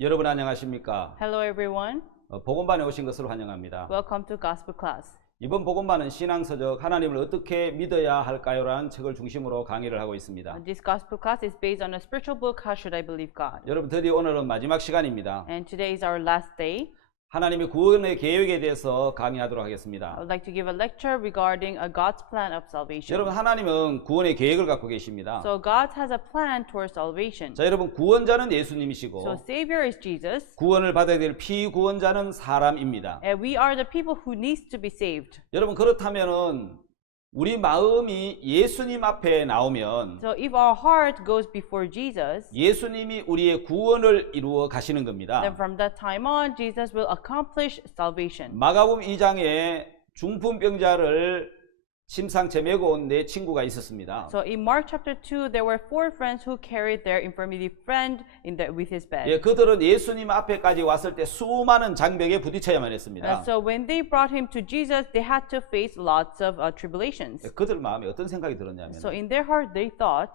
여러분 안녕하십니까? Hello everyone. 복음반에 오신 것을 환영합니다. Welcome to Gospel Class. 이번 복음반은 신앙서적 하나님을 어떻게 믿어야 할까요라는 책을 중심으로 강의를 하고 있습니다. This Gospel Class is based on a spiritual book, How Should I Believe God? 여러분 드디어 오늘은 마지막 시간입니다. And today is our last day. 하나님의 구원의 계획에 대해서 강의하도록 하겠습니다. I would like to give a lecture regarding a God's plan of salvation. 여러분 하나님은 구원의 계획을 갖고 계십니다. So God has a plan towards salvation. 자, 여러분 구원자는 예수님이시고 So Savior is Jesus. 구원을 받아야 될 피구원자는 사람입니다. And we are the people who needs to be saved. 여러분 그렇다면은 우리 마음이 예수님 앞에 나오면 So if our heart goes before Jesus, 예수님이 우리의 구원을 이루어 가시는 then 겁니다. from that time on, Jesus will accomplish salvation. 마가복음 2장에 중풍병자를 심상체 메고 온 내 친구가 있었습니다. So in Mark chapter 2, there were 4 friends who carried their infirmity friend with his bed. 예, 그들은 예수님 앞에까지 왔을 때 수많은 장벽에 부딪혀야만 했습니다. So when they brought him to Jesus, they had to face lots of tribulations. 예, 그들 마음에 어떤 생각이 들었냐면 So in their heart, they thought,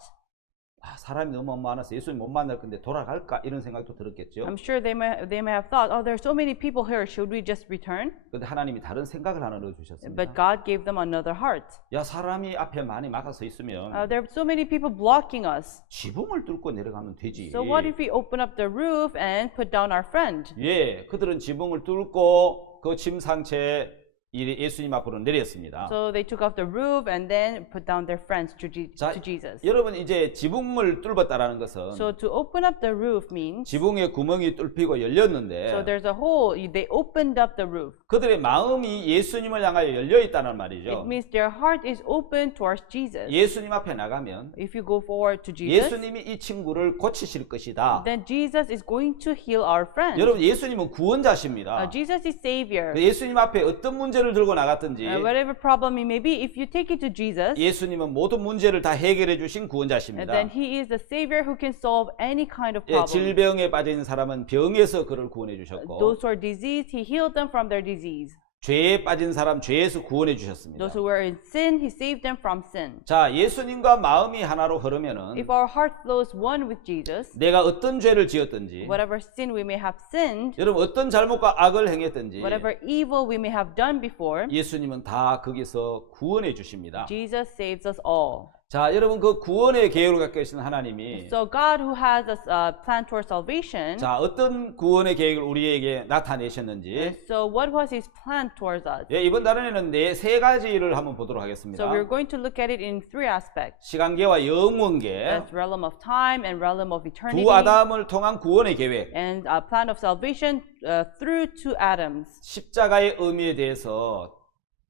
사람이 너무 많아서 예수님 못 만날 건데 돌아갈까 이런 생각도 들었겠죠. I'm sure they may have thought, oh, there's so many people here, should we just return? 그런데 하나님이 다른 생각을 하나 But 넣어주셨습니다. God gave them another heart. 야, 사람이 앞에 많이 막아서 있으면 There are so many people blocking us. 지붕을 뚫고 내려가면 되지. So what if we open up the roof and put down our friend? 예, 그들은 지붕을 뚫고 그 침상체에 예수님 앞으로 내렸습니다. So they took off the roof and then put down their friends to 자, Jesus. 여러분 이제 지붕을 뚫었다라는 것은 So to open up the roof means, 지붕에 구멍이 뚫히고 열렸는데 so there's a hole, they opened up the roof. 그들의 마음이 예수님을 향하여 열려 있다는 It 말이죠. means their heart is open towards Jesus. 예수님 앞에 나가면 If you go forward to Jesus, 예수님이 이 친구를 고치실 것이다. then Jesus is going to heal our friend. 여러분 예수님은 구원자십니다. Jesus is Savior. 예수님 앞에 어떤 문제를 들고 나갔든지 Whatever problem it may be, if you take it to Jesus, 예수님은 모든 문제를 다 해결해 주신 구원자십니다. then He is the Savior who can solve any kind of 예, problem. 질병에 빠진 사람은 병에서 그를 구원해 주셨고 Those who are diseased, He healed them from their disease. 죄에 빠진 사람 죄에서 구원해 주셨습니다. Those who were in sin, He saved them from sin. 자, 예수님과 마음이 하나로 흐르면은 If our heart flows one with Jesus, 내가 어떤 죄를 지었든지 whatever sin we may have sinned, 여러분 어떤 잘못과 악을 행했든지 whatever evil we may have done before, 예수님은 다 거기서 구원해 주십니다. Jesus saves us all. 자, 여러분 그 구원의 계획을 갖고 계신 하나님이 So God, who has a plan towards salvation, 자, 어떤 구원의 계획을 우리에게 나타내셨는지 so what was His plan towards us? 예, 이번 단원에는 세 가지를 한번 보도록 하겠습니다. So we're going to look at it in 3 aspects. 시간계와 영원계, That's realm of time and realm of eternity, 두 아담을 통한 구원의 계획, and a plan of salvation through 2 Adams. 십자가의 의미에 대해서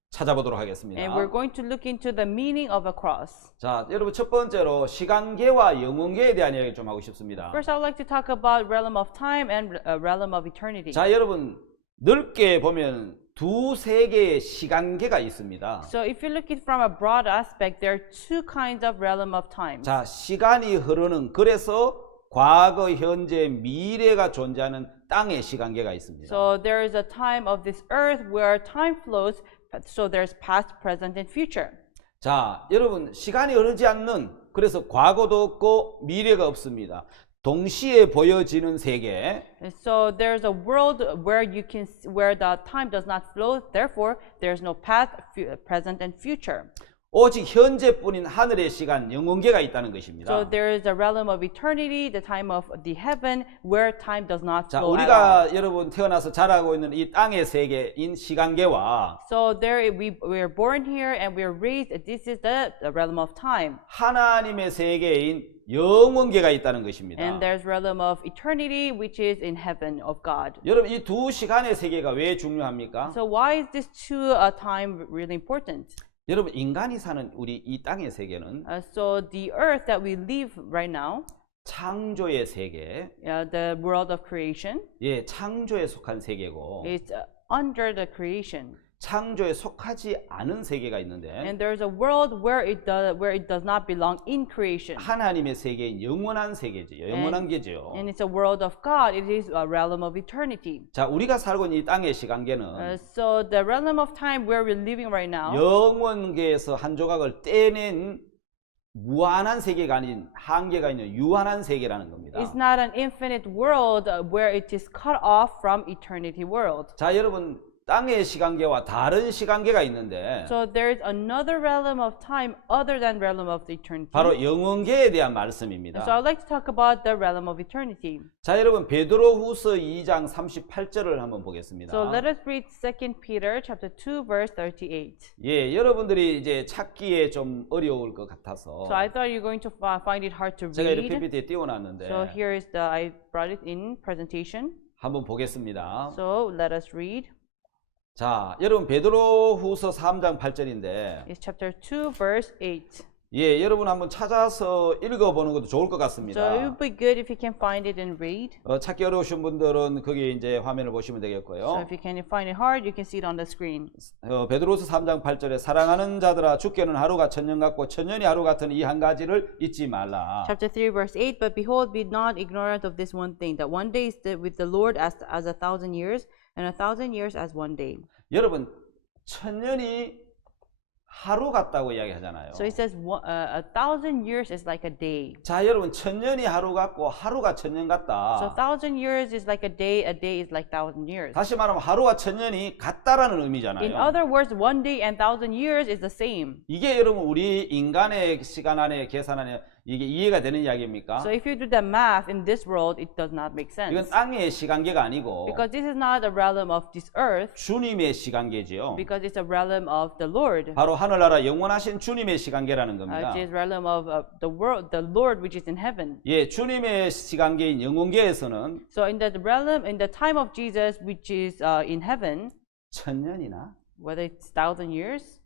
찾아보도록 하겠습니다. And we're going to look into the meaning of a cross. 자, 여러분 첫 번째로 시간계와 영원계에 대한 이야기 좀 하고 싶습니다. First, I would like to talk about realm of time and realm of eternity. 자, 여러분 넓게 보면 두세 개의 시간계가 있습니다. So if you look at it from a broad aspect, there are 2 kinds of realm of time. 자, 시간이 흐르는 그래서 과거, 현재, 미래가 존재하는 땅의 시간계가 있습니다. So there is a time of this earth where time flows, so there's past, present, and future. 자, 여러분 시간이 흐르지 않는 그래서 과거도 없고 미래가 없습니다. 동시에 보여지는 세계. And so there's a world where where the time does not flow, therefore there's no past, present, and future. 오직 현재뿐인 하늘의 시간, 영원계가 있다는 것입니다. So there is a realm of eternity, the time of the heaven, where time does not 자, flow at all. 우리가 여러분 태어나서 자라고 있는 이 땅의 세계인 시간계와 So there we're born here and we're raised. This is the realm of time, 하나님의 세계인 영원계가 있다는 것입니다. and there's realm of eternity, which is in heaven of God. 여러분 이 두 시간의 세계가 왜 중요합니까? So why is this time really important? 여러분 인간이 사는 우리 이 땅의 세계는 So the earth that we live right now, 창조의 세계, the world of creation, 예, 창조에 속한 세계고 is under the creation. 창조에 속하지 않은 세계가 있는데 And there's a world where it does not belong in creation. 하나님의 세계인 영원한 세계지, 영원한 게죠. And it's a world of God. It is a realm of eternity. 자, 우리가 살고 있는 이 땅의 시간계는 So the realm of time where we're living right now, 영원계에서 한 조각을 떼낸 무한한 세계가 아닌 한계가 있는 유한한 세계라는 겁니다. It's not an infinite world where it is cut off from eternity world. 자, 여러분 땅의 시간계와 다른 시간계가 있는데 So there is another realm of time other than realm of the eternity. 바로 영원계에 대한 So 말씀입니다. I'd like to talk about the realm of eternity. 자, 여러분 베드로후서 2장 38절을 한번 보겠습니다. So let us read 2 Peter chapter 2 verse 38. 예, 여러분들이 이제 찾기에 좀 어려울 것 같아서 So I thought you're going to find it hard to 제가 이렇게 read. PPT에 띄워놨는데 So here is I brought it in presentation. 한번 보겠습니다. So let us read. 자, 여러분 베드로후서 3장 8절인데 It's chapter 2 verse 8. 예, 여러분 한번 찾아서 읽어보는 것도 좋을 것 So it 같습니다. would be good if you can find it and read. 찾기 어려우신 분들은 거기 이제 화면을 보시면 So 되겠고요. if you can find it hard, you can see it on the screen. 베드로서 3장 8절에 사랑하는 자들아 죽게는 하루가 천년 같고 천년이 하루 같은 이 한 가지를 잊지 말라. Chapter 3 verse 8. But behold, be not ignorant of this one thing, that one day is with the Lord as 1,000 years, and 1,000 years as one day. 여러분 천년이 하루 같다고 이야기하잖아요. So it says 1,000 years is like a day. 자, 여러분 천년이 하루 같고 하루가 천년 So 같다. 1,000 years is like a day is like 1,000 years. 다시 말하면 하루와 천년이 같다라는 In 의미잖아요. other words, one day and 1,000 years is the same. 이게 여러분 우리 인간의 시간 안에 계산 안에 이게 이해가 되는 이야기입니까? So if you do the math in this world, it does not make 이건 sense. 땅의 시간계가 아니고 Because this is not a realm of this earth, 주님의 시간계지요. because it's a realm of the Lord. 바로 하늘나라 영원하신 주님의 시간계라는 겁니다. Which is realm of the world, the Lord which is in heaven. 예, 주님의 시간계인 영원계에서는 So in the realm, in the time of Jesus, which is in heaven, 천년이나 whether it's 1,000 years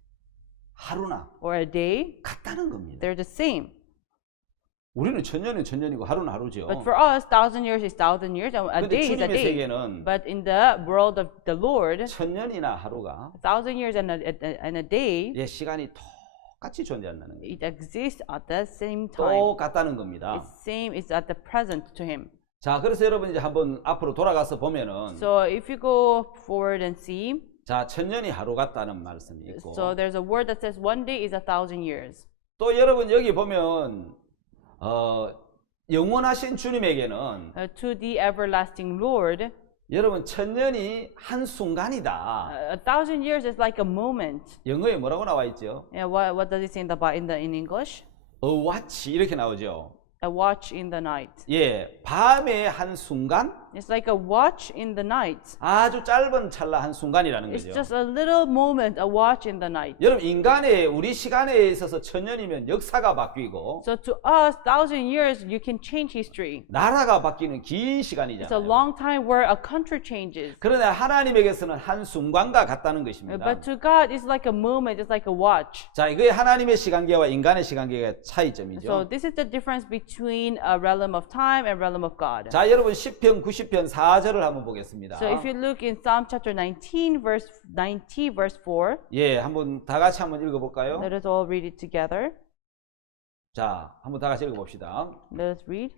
하루나 or a day, 같다는 겁니다. they're the same. 우리는 천년은 천년이고 하루는 하루죠. But for us, 1,000 years is 1,000 years, and a 근데 day is a 주님의 day. 세계는 But in the world of the Lord, 천년이나 하루가 1,000 years and a day, 예, 시간이 똑같이 존재한다는 거예요. it exists at the same time. 똑같다는 겁니다. It's same, it's at the present to him. 자, 그래서 여러분 이제 한번 앞으로 돌아가서 보면은 So if you go forward and see, 자, 천년이 하루 같다는 말씀이 있고 so there's a word that says one day is 1,000 years. 또 여러분 여기 보면 영원하신 주님에게는 To the everlasting Lord, 여러분 천년이 한 순간이다. 1,000 years is like a moment. 영어에 뭐라고 나와 있죠? Yeah, what does it say in in English? A watch 이렇게 나오죠. A watch in the night. 예, 밤의 한 순간, It's like a watch in the night. 아주 짧은 찰나 한 순간이라는 It's 거죠. just a little moment, a watch in the night. 여러분 인간의 우리 시간에 있어서 천년이면 역사가 바뀌고 So to us, 1,000 years, you can change history. 나라가 바뀌는 긴 It's a 시간이잖아요. long time where a country changes. 그러나 하나님에게서는 한 순간과 같다는 것입니다. But to God, it's like a moment, it's like a watch. 자, 이게 하나님의 시간계와 인간의 시간계의 So 차이점이죠. this is the difference between a realm of time and realm of God. 자, 여러분 시편 90편 4절을 한번 보겠습니다. So if you look in Psalm chapter 19, verse 4, 예, 한번 다 같이 한번 읽어볼까요? let us all read it together. 자, 한번 다 같이 읽어봅시다. Let us read.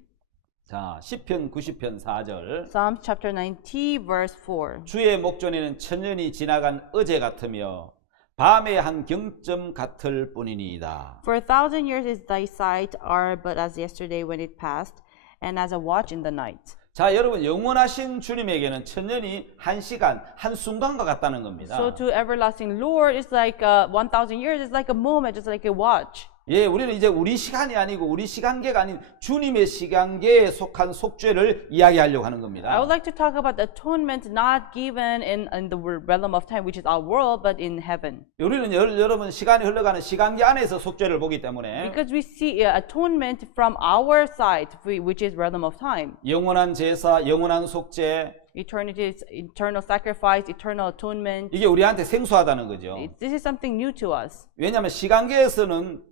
자, 시편 90편 4절. Psalm chapter 90, verse 4. 주의 목전에는 천년이 지나간 어제 같으며 밤의 한 경점 같을 뿐이니이다. For 1,000 years is thy sight are but as yesterday when it passed, and as a watch in the night. 자, 여러분 영원하신 주님에게는 천년이 한 시간, 한 순간과 같다는 겁니다. So to everlasting Lord, it's like 1,000 years is like a moment, it's like a watch. 예, 우리는 이제 우리 시간이 아니고 우리 시간계가 아닌 주님의 시간계에 속한 속죄를 이야기하려고 하는 I 겁니다. would like to talk about atonement not given in the realm of time, which is our world, but in heaven. 우리는 여러분 시간이 흘러가는 시간계 안에서 속죄를 보기 때문에 Because we see atonement from our side, which is realm of time. 영원한 제사, 영원한 속죄 Eternity is eternal sacrifice, eternal atonement. 이게 우리한테 생소하다는 거죠. This is something new to us. 왜냐하면 시간계에서는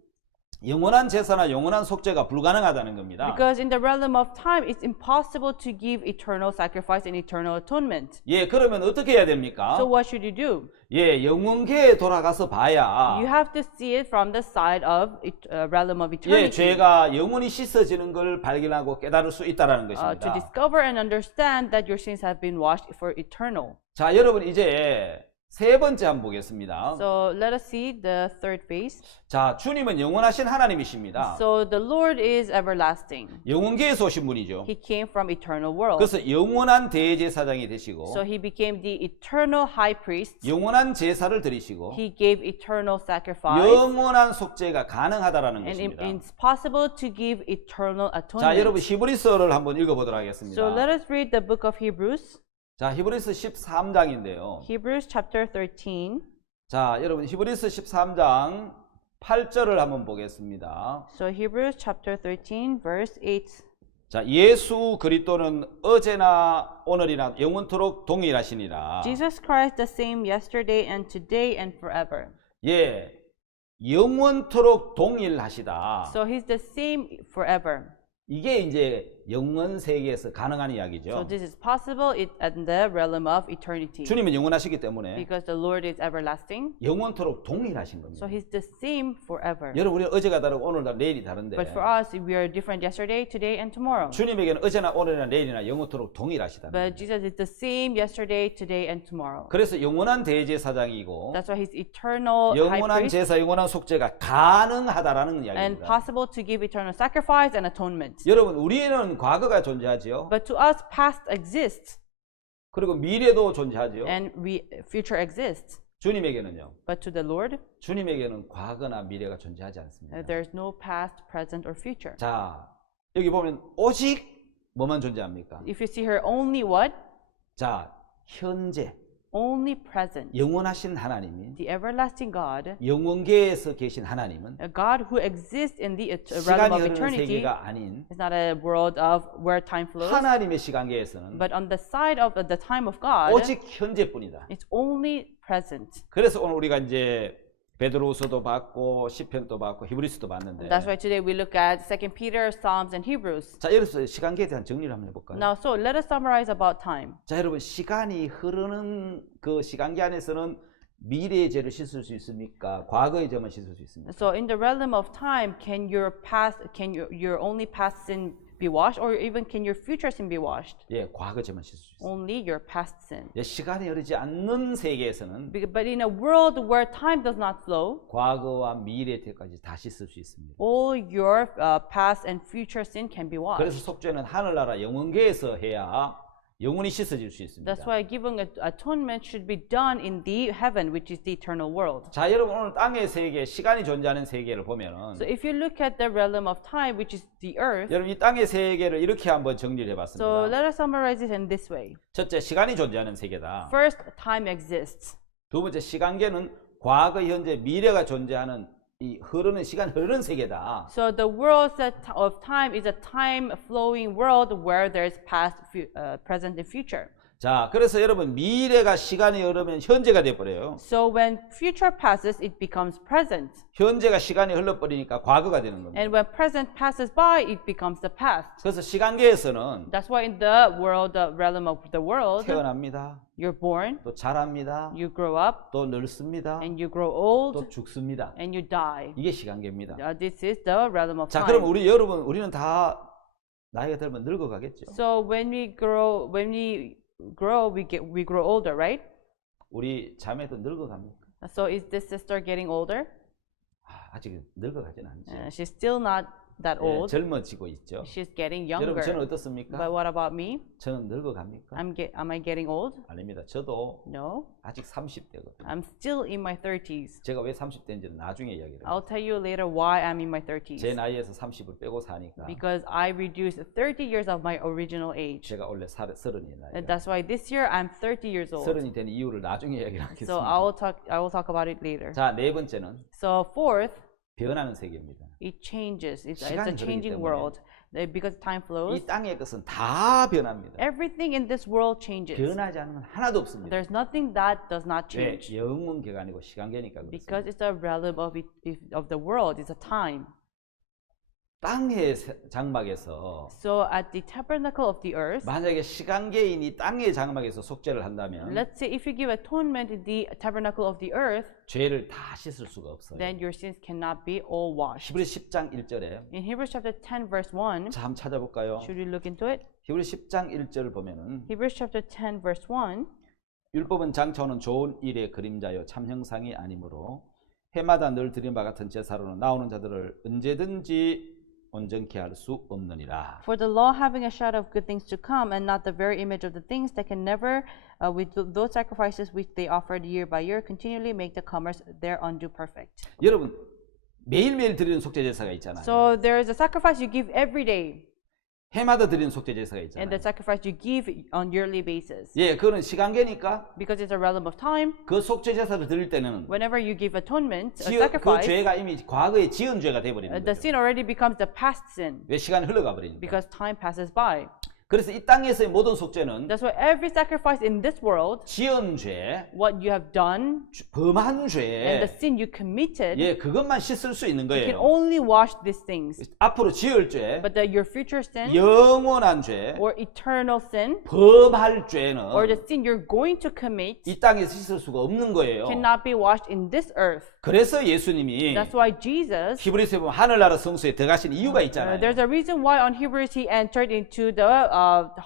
영원한 제사나 영원한 속죄가 불가능하다는 겁니다. Because in the realm of time, it's impossible to give eternal sacrifice and eternal atonement. 예, 그러면 어떻게 해야 됩니까? So what should you do? 예, 영원계에 돌아가서 You 봐야 have to see it from the side of realm of 예, eternity. 죄가 영원히 씻어지는 걸 발견하고 깨달을 수 있다라는 To 것입니다. discover and understand that your sins have been washed for eternal. 자, 여러분 이제 세 번째 한번 보겠습니다. So let us see the third phase. 자, 주님은 영원하신 하나님이십니다. So the Lord is everlasting. 영원계에서 오신 분이죠. He came from eternal world. 그래서 영원한 대제사장이 되시고 So he became the eternal high priest. 영원한 제사를 드리시고 He gave eternal sacrifice. 영원한 속죄가 가능하다라는 And 것입니다. it's possible to give eternal 자, 여러분 atonement. 히브리서를 한번 읽어보도록 So 하겠습니다. let us read the book of Hebrews. 자, 히브리서 13장인데요. Hebrews chapter 13. 자, 여러분 히브리서 13장 8절을 한번 보겠습니다. So Hebrews chapter 13 verse 8. 자, 예수 그리스도는 어제나 오늘이나 영원토록 동일하시니라. Jesus Christ the same yesterday and today and forever. 예, 영원토록 동일하시다. So he's the same forever. 이게 이제 영원 세계에서 가능한 So 이야기죠. this is possible in the realm of eternity. 주님은 영원하시기 때문에 Because the Lord is everlasting. 영원토록 동일하신 So 겁니다. he's the same forever. 여러분, 우리 어제가 다르고 오늘 다르고 내일이 다른데 But for us, we are different yesterday, today, and tomorrow. 주님에게는 어제나 오늘이나 내일이나 영원토록 동일하시다. But Jesus is the same yesterday, today, and tomorrow. 그래서 영원한 대제사장이고 That's why he's eternal high 영원한 priest 제사, 영원한 속죄가 가능하다라는 and 이야기입니다. possible to give eternal sacrifice and atonement. 여러분, 우리는 과거가 존재하지요. But to us, past exists 그리고 미래도 존재하지요. and future exists. 주님에게는요. But to the Lord, 주님에게는 과거나 미래가 존재하지 않습니다. there's no past, present, or future. 자, 여기 보면 오직 뭐만 존재합니까? If you see here, only what? 자, 현재 Only present. 영원하신 하나님이 The everlasting God, 영원계에서 계신 하나님은 a God who exists in the realm 시간이 of 흐르는 eternity, 세계가 아닌 is not a world of where time flows, 하나님의 시간계에서는 but on the side of the time of God, 오직 현재뿐이다. it's only present. 그래서 오늘 우리가 이제 베드로서도 봤고 시편도 봤고 히브리서도 봤는데 That's why today we look at 2 Peter, Psalms, and Hebrews. 자, 여기서 시간계에 대한 정리를 한번 해볼까요? Now, so let us summarize about time. 자, 여러분, 시간이 흐르는 그 시간계 안에서는 미래의 죄를 씻을 수 있습니까? 과거의 죄만 씻을 수 있습니까? So in the realm of time, can your only past sin be washed, or even can your future sin be washed? 예, 과거 죄만 씻을 수 있습니다. Only your past sin. 예, 시간이 흐르지 않는 세계에서는 But in a world where time does not flow, 과거와 미래 죄까지 다 씻을 수 있습니다. all your past and future sin can be washed. 그래서 속죄는 하늘나라 영원계에서 해야 영원히 씻어질 수 있습니다. That's why giving atonement should be done in the heaven, which is the eternal world. 자, 여러분, 오늘 땅의 세계, 시간이 존재하는 세계를 보면은 So if you look at the realm of time, which is the earth, 여러분, 이 땅의 세계를 이렇게 한번 정리를 so 해봤습니다. let us summarize it in this way. 첫째, 시간이 존재하는 세계다. First, time exists. 두 번째, 시간계는 과거, 현재, 미래가 존재하는 이 흐르는 시간 흐르는 세계다. So the world of time is a time-flowing world where there is past, present, and future. 자, 그래서 여러분, 미래가 시간이 흐르면 현재가 돼버려요. So when future passes, it becomes present. 현재가 시간이 흘러버리니까 과거가 되는 겁니다. And when present passes by, it becomes the past. 그래서 시간계에서는 That's why in the world, the realm of the world, 태어납니다. you're born, 또 자랍니다. you grow up, 또 늙습니다. and you grow old, 또 죽습니다. and you die. 이게 시간계입니다. This is the realm of 자, 그럼 time. 우리는 다 나이가 들면 늙어가겠죠. So when we grow, we grow older, right? 우리 자매도 늙어갑니까? So is this sister getting older? 아직 늙어가진 않죠. She's still not that 예, old. 젊어지고 있죠. She's getting 여러분, 저는 younger. 어떻습니까? But what about me? 저는 늙어갑니까? Am I getting old? 아닙니다. 저도 No. 아직 30대거든요. I'm still in my 30s. 제가 왜 30대인지는 나중에 이야기를 해요. I'll tell you later why I'm in my 제 30s. 나이에서 30을 빼고 사니까 Because I reduced 30 years of my original age. 제가 원래 30이 And 나이가 that's why this year I'm 30 years old. 30이 된 이유를 나중에 이야기를 So 하겠습니다. I will talk about it later. 자, 네 번째는 So fourth, 변하는 세계입니다. it changes. It's a 시간이 흐르기 changing 때문에. world. Because time flows, 이 땅의 것은 다 변합니다. everything in this world changes. 변하지 않는 건 하나도 없습니다. There's nothing that does not 왜? change. 영문계가 아니고 시간계니까 Because 그렇습니다. it's a realm of the world. It's a time. 땅의 장막에서 So at the tabernacle of the earth, 만약에 시간계인이 땅의 장막에서 속죄를 한다면 let's say if you give atonement in the tabernacle of the earth, 죄를 다 씻을 수가 없어요. then your sins cannot be all washed. 히브리 10장 1절에 In Hebrews chapter 10 verse 1, 자, 한번 찾아볼까요? should we look into it? 히브리 10장 1절을 보면은 Hebrews chapter 10 verse 1, 율법은 장차오는 좋은 일의 그림자요 참 형상이 아니므로 해마다 늘 드린 바 같은 제사로는 나오는 자들을 언제든지 온전케 할 수 없느니라. For the law having a shadow of good things to come, and not the very image of the things that can never, with those sacrifices which they offered year by year, continually make the comers thereunto perfect. 여러분 매일매일 드리는 속죄 제사가 있잖아요. So there is a sacrifice you give every day, 해마다 드리는 속죄 제사가 and 있잖아요. the sacrifice you give on yearly basis. 예, 그거는 시간계니까 Because it's a realm of time, 그 속죄 제사를 드릴 때는 whenever you give atonement, a 그 sacrifice, 죄가 이미 과거에 지은 죄가 돼 버리는 the 거예요. sin already becomes the past sin 왜 시간이 흘러가 버리니까. because time passes by. 그래서 이 땅에서의 모든 속죄는 That's why every sacrifice in this world, 지은 죄, what you have done, 범한 and 죄, the sin you committed, 예, 그것만 씻을 수 있는 you can 거예요. only wash these things. 앞으로 지을 죄, But your future sin, 영원한 죄, or eternal sin, 범할 or 죄는 the sin you're going to commit, 이 땅에서 씻을 수가 없는 거예요. cannot be washed in this earth. 그래서 예수님이 That's why Jesus, 히브리서에 보면 하늘나라 성소에 들어가신 이유가 있잖아요. there's a reason why on Hebrews he entered into the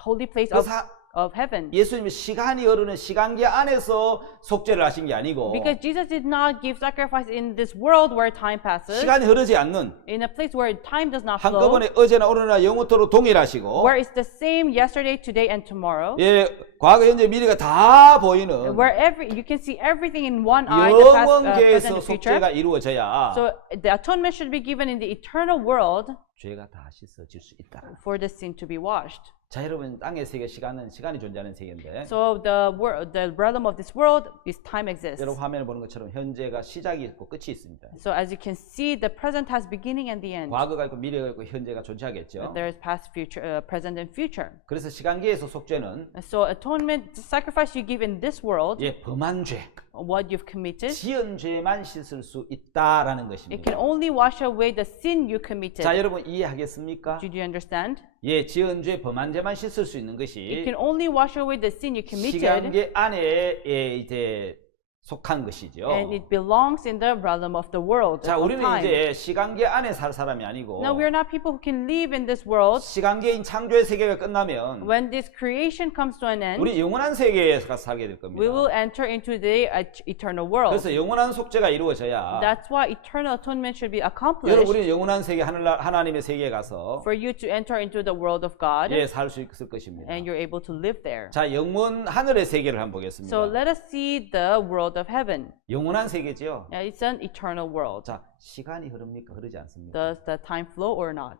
holy place of heaven. 예수님이 시간이 흐르는 시간계 안에서 속죄를 하신 게 아니고 Because Jesus did not give sacrifice in this world where time passes, 시간이 흐르지 않는 in a place where time does not flow, 한꺼번에 어제나 오늘나 영원토록 동일하시고 where it's the same yesterday, today, and tomorrow, 예, 과거, 현재, 미래가 다 보이는 where you can see everything in one eye, the past, present, 영원계에서 and future. 속죄가 이루어져야 So the atonement should be given in the eternal world 죄가 다 씻어질 수 있다. for the sin to be washed. 자, 여러분, 땅의 세계 시간은 시간이 존재하는 세계인데 So the realm of this world is time exists. 여러분 화면에 보는 것처럼 현재가 시작이 있고 끝이 있습니다. So as you can see, the present has beginning and the end. 과거가 있고 미래가 있고 현재가 존재하겠죠. There is past, future, present, and future. 그래서 시간계에서 속죄는 So atonement, the sacrifice you give in this world, 예, 범한 죄, what you've committed, 지은 죄만 씻을 수 있다라는 it 것입니다. can only wash away the sin you committed. 자, 여러분 이해하겠습니까? Did you understand? 예, 지은 죄, 범한 죄만 씻을 수 있는 It 것이 can only wash away the sin you committed, 시간계 안에 이제 속한 것이죠. and it belongs in the realm of the world 자, of 우리는 time. 이제 시간계 안에 살 사람이 아니고 Now, we are not people who can live in this world. 시간계인 창조의 세계가 끝나면 When this creation comes to an end, 우리 영원한 세계에서 가서 살게 될 겁니다. we will enter into the eternal world. 그래서 영원한 속죄가 이루어져야 That's why eternal atonement should be 여러분 accomplished 우리는 영원한 세계 하나님의 세계에 가서 for you to enter into the world of God, 예, 살 수 있을 것입니다. and you're able to live there. 자, 영원 하늘의 세계를 한번 보겠습니다. So let us see the world of heaven. 영원한 세계죠. It's an eternal world. 자, 시간이 흐릅니까? 흐르지 않습니까? Does the time flow or not?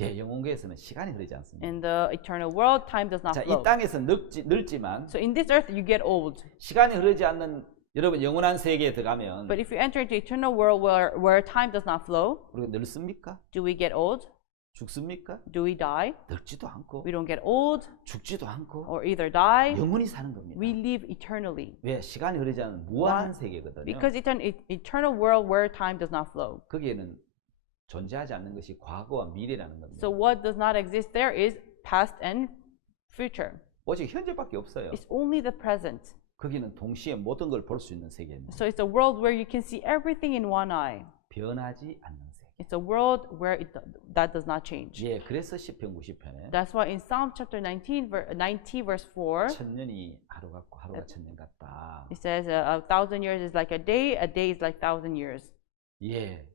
예, 영혼계에서는 시간이 흐르지 않습니다. In the eternal world, time does not 자, flow. 이 땅에서 늙지만 So in this earth, you get old. 시간이 흐르지 않는 여러분 영원한 세계에 들어가면 But if you enter into eternal world where time does not flow, 우리가 늙습니까? do we get old? 죽습니까? Do we die? 늙지도 않고 We don't get old 죽지도 않고 or either die. 영원히 사는 겁니다. We live eternally. 왜? 시간이 흐르지 않는 무한한 세계거든요. Because it's an eternal world where time does not flow. 거기에는 존재하지 않는 것이 과거와 미래라는 겁니다. So what does not exist there is past and future. 오직 현재밖에 없어요. It's only the present. 거기는 동시에 모든 걸 볼 수 있는 세계입니다. So it's a world where you can see everything in one eye. 변하지 않는 세계. It's a world where that does not change. 예, 그래서 시편 90편에 That's why in Psalm chapter 90 verse 4, 천년이 하루 같고 하루가 천년 같다. it says 1,000 years is like a day is like 1,000 years. 예,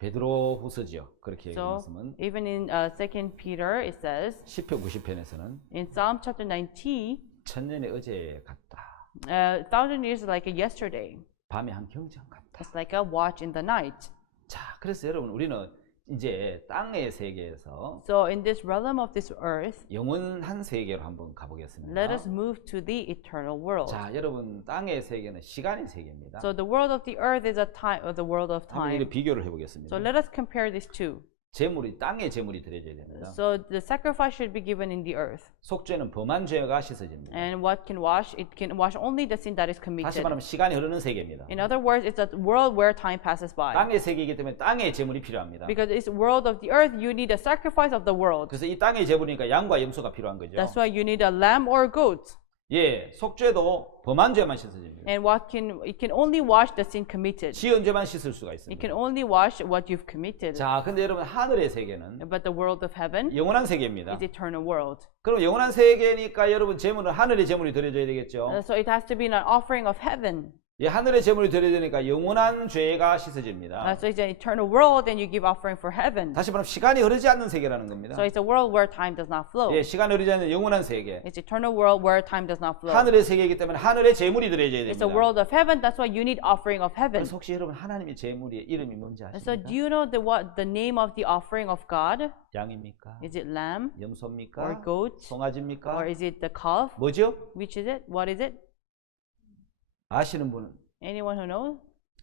베드로 후서지요. 그렇게 So 얘기하면 even in 2 Peter it says, 시편 90편에서는 in Psalm chapter 90, 천년의 어제 같다. 1,000 years is like a yesterday. 밤에 한 경전 같다. It's like a watch in the night. 자, 그래서 여러분 우리는 이제 땅의 세계에서 So in this realm of this earth, 영원한 세계로 한번 가보겠습니다. let us move to the eternal world. 자, 여러분 땅의 세계는 시간의 세계입니다. So the world of the earth is the world of 한번 time. 이를 비교를 해보겠습니다. So let us compare these two. 재물이 땅의 재물이 드려져야 됩니다. So the sacrifice should be given in the earth. 속죄는 범한 죄가 씻어집니다. And what can wash? It can wash only the sin that is 다시 committed. 말하면 시간이 흐르는 세계입니다. In other words, it's a world where time passes by. 땅의 세계이기 때문에 땅의 재물이 필요합니다. Because it's world of the earth, you need a sacrifice of the world. 그래서 이 땅의 재물이니까 양과 염소가 필요한 거죠. That's why you need a lamb or goat. 예, 속죄도 범한 죄만 씻어집니다. And it can only wash the sin committed. 지은 죄만 씻을 수가 It 있습니다. can only wash what you've committed. 자, 근데 여러분 하늘의 세계는 But the world of heaven 영원한 세계입니다. is eternal world. 그럼 영원한 세계니까 여러분 제물은 하늘의 제물이 드려져야 되겠죠. So it has to be an offering of heaven. 예, 하늘의 제물이 드려야 되니까 영원한 죄가 씻어집니다. So it's an eternal world, and you give offering for heaven. 다시 말하면 시간이 흐르지 않는 세계라는 겁니다. So it's a world where time does not flow. 예, 시간이 흐르지 않는 영원한 세계. It's eternal world where time does not flow. 하늘의 세계이기 때문에 하늘의 제물이 드려져야 It's a 됩니다. world of heaven. That's why you need offering of heaven. 그래서 혹시 여러분 하나님의 제물의 이름이 뭔지 So 아십니까? do you know what the name of the offering of God? 양입니까? Is it lamb or 염소입니까? goat 송아지입니까? or is it the calf? 뭐죠? Which is it? What is it? 아시는 분은 Anyone who knows?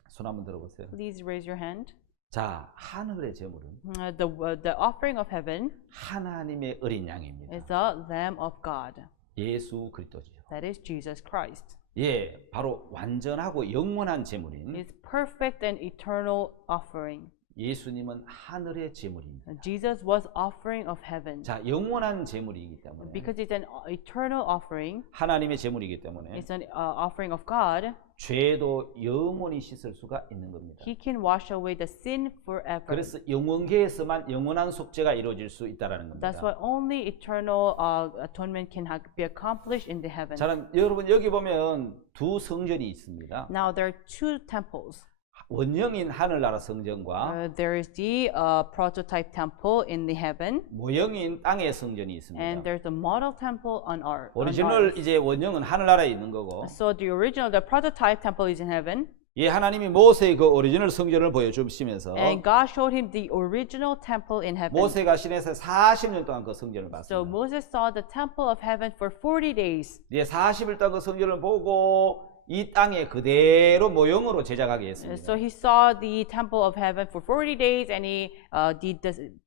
손 한번 들어보세요. Please raise your hand. 자, 하늘의 제물은 The offering of heaven 하나님의 어린 양입니다. is the Lamb of God. 예수 그리스도지요. That is Jesus Christ. 예, 바로 완전하고 영원한 제물인 It's perfect and eternal offering. 예수님은 하늘의 제물입니다. Jesus was offering of heaven. 자, 영원한 제물이기 때문에 Because it's an eternal offering, 하나님의 제물이기 때문에 it's an offering of God, 죄도 영원히 씻을 수가 있는 겁니다. He can wash away the sin forever. 그래서 영원계에서만 영원한 속죄가 이루어질 수 있다라는 겁니다. That's why only eternal atonement can be accomplished in the heaven. 자, 여러분 여기 보면 두 성전이 있습니다. Now there are two temples. 원형인 하늘나라 성전과 There is the prototype temple in the heaven, 모형인 땅의 성전이 있습니다. and there's the model temple on earth. 오리지널 이제 원형은 하늘나라에 있는 거고, So the prototype temple is in heaven, 예, 하나님이 모세의 그 오리지널 성전을 보여주시면서 and God showed him the original temple in heaven. 모세가 시내에서 40년 동안 그 성전을 So 봤습니다. Moses saw the temple of heaven for 40 days. 예, 40일 동안 그 성전을 보고 이 땅에 그대로 모형으로 제작하게 했습니다. So he saw the temple of heaven for 40 days, and he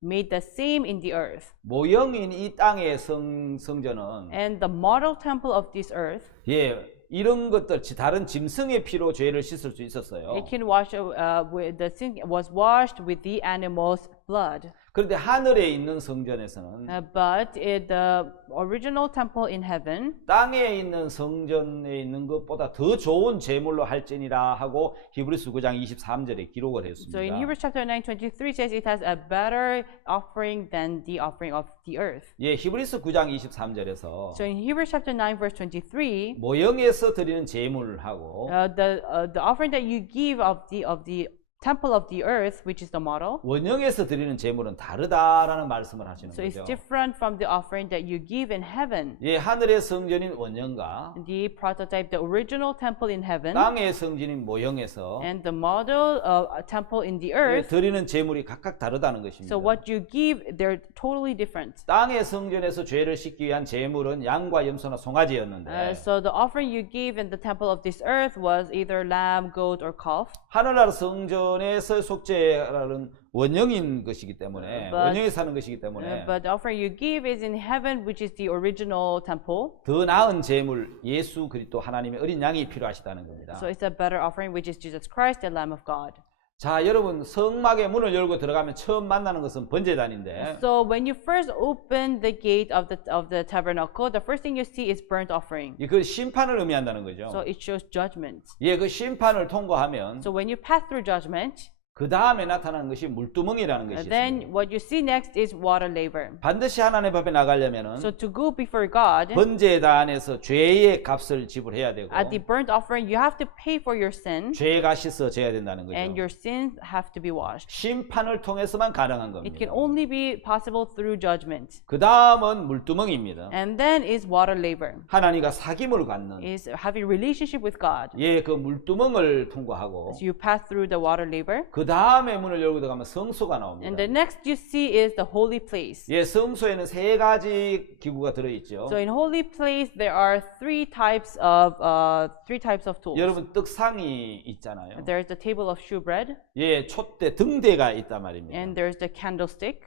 made the same in the earth. 모형인 이 땅의 성전은 And the model temple of this earth, 예, 이런 것들 다른 짐승의 피로 죄를 씻을 수 있었어요. it can wash the sin was washed with the animal's blood. 그런데 하늘에 있는 성전에서는 But the original temple in heaven, 땅에 있는 성전에 있는 것보다 더 좋은 제물로 할지니라 하고 히브리서 9장 23절에 기록을 so in 했습니다. Hebrews chapter 9:23 says it has a better offering than the offering of the earth. 예, 히브리서 9장 23절에서 So in Hebrews chapter 9 verse 23, 모형에서 드리는 제물하고 the offering that you give of the temple of the earth, which is the model, 원형에서 드리는 제물은 다르다라는 말씀을 하시는 so it's 거죠. different from the offering that you give in heaven. 예, 하늘의 성전인 원형과 The prototype, the original temple in heaven, 땅의 성전인 모형에서 and the model temple in the 예, earth. 드리는 제물이 각각 다르다는 것입니다. So what you give, they're totally different. 땅의 성전에서 죄를 씻기 위한 제물은 양과 염소나 송아지였는데 So the offering you give in the temple of this earth was either lamb, goat, or calf. 하늘나라 성전에서 속죄라는 원형인 것이기 때문에 But- 원형에서 하는 것이기 때문에 But the offering you give is in heaven, which is the original temple. 더 나은 제물 예수 그리스도 하나님의 어린 양이 필요하시다는 겁니다. So it's a better offering, which is Jesus Christ, the Lamb of God. 자, 여러분 성막의 문을 열고 들어가면 처음 만나는 것은 번제단인데 So when you first open the gate of the tabernacle, the first thing you see is burnt offering. 그 심판을 의미한다는 거죠. So it shows judgment. 예, 그 심판을 통과하면 So when you pass through judgment, 그 다음에 나타나는 것이 물두멍이라는 것이 then 있습니다. what you see next is water laver. 반드시 하나님 앞에 나가려면은 So to go before God, 번제단에서 죄의 값을 지불해야 되고 at the burnt offering, you have to pay for your sin, 죄가 씻어져야 된다는 거죠. and your sins have to be washed. 심판을 통해서만 가능한 It 겁니다. can only be possible through judgment. 그 다음은 물두멍입니다. And then is water laver, 하나님과 사귐을 갖는 is having relationship with God. 예, 그 물두멍을 통과하고 So you pass through the water laver. 그 다음에 문을 열고 들어가면 성소가 나옵니다. And the next you see is the holy place. 예, 성소에는 세 가지 기구가 들어있죠. So in holy place there are three types of tools. 여러분 떡상이 있잖아요. There's the table of shewbread, 예, 촛대 등대가 있단 말입니다. and there's the candlestick,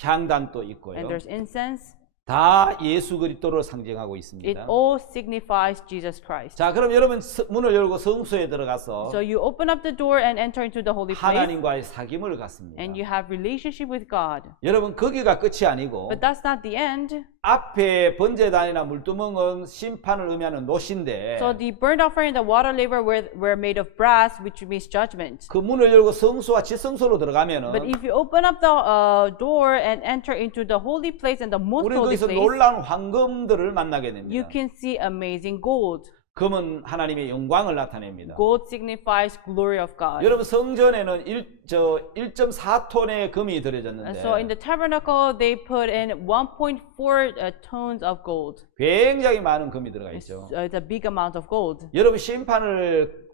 향단도 있고요. and there's incense. 다 예수 그리스도를 상징하고 It 있습니다. all signifies Jesus Christ. 자, 그럼 여러분 문을 열고 성소에 들어가서 So you open up the door and enter into the holy place, 하나님과의 사귐을 갖습니다. and you have relationship with God. 여러분 거기가 끝이 아니고 But that's not the end. 앞에 번제단이나 물두멍은 심판을 의미하는 노신데 So the burnt offering and the water laver were made of brass, which means judgment. 그 문을 열고 성소와 지성소로 들어가면은 But if you open up the door and enter into the holy place and the most 우리 holy 거기서 place, 놀라운 황금들을 만나게 you 됩니다. can see amazing gold. 금은 하나님의 영광을 나타냅니다. Gold signifies glory of God. 여러분 성전에는 1.4톤의 금이 And 들여졌는데 so in the tabernacle, they put in 1.4 tons of gold. 굉장히 많은 금이 들어가 It's, 있죠. it's a big amount of gold. 여러분 심판을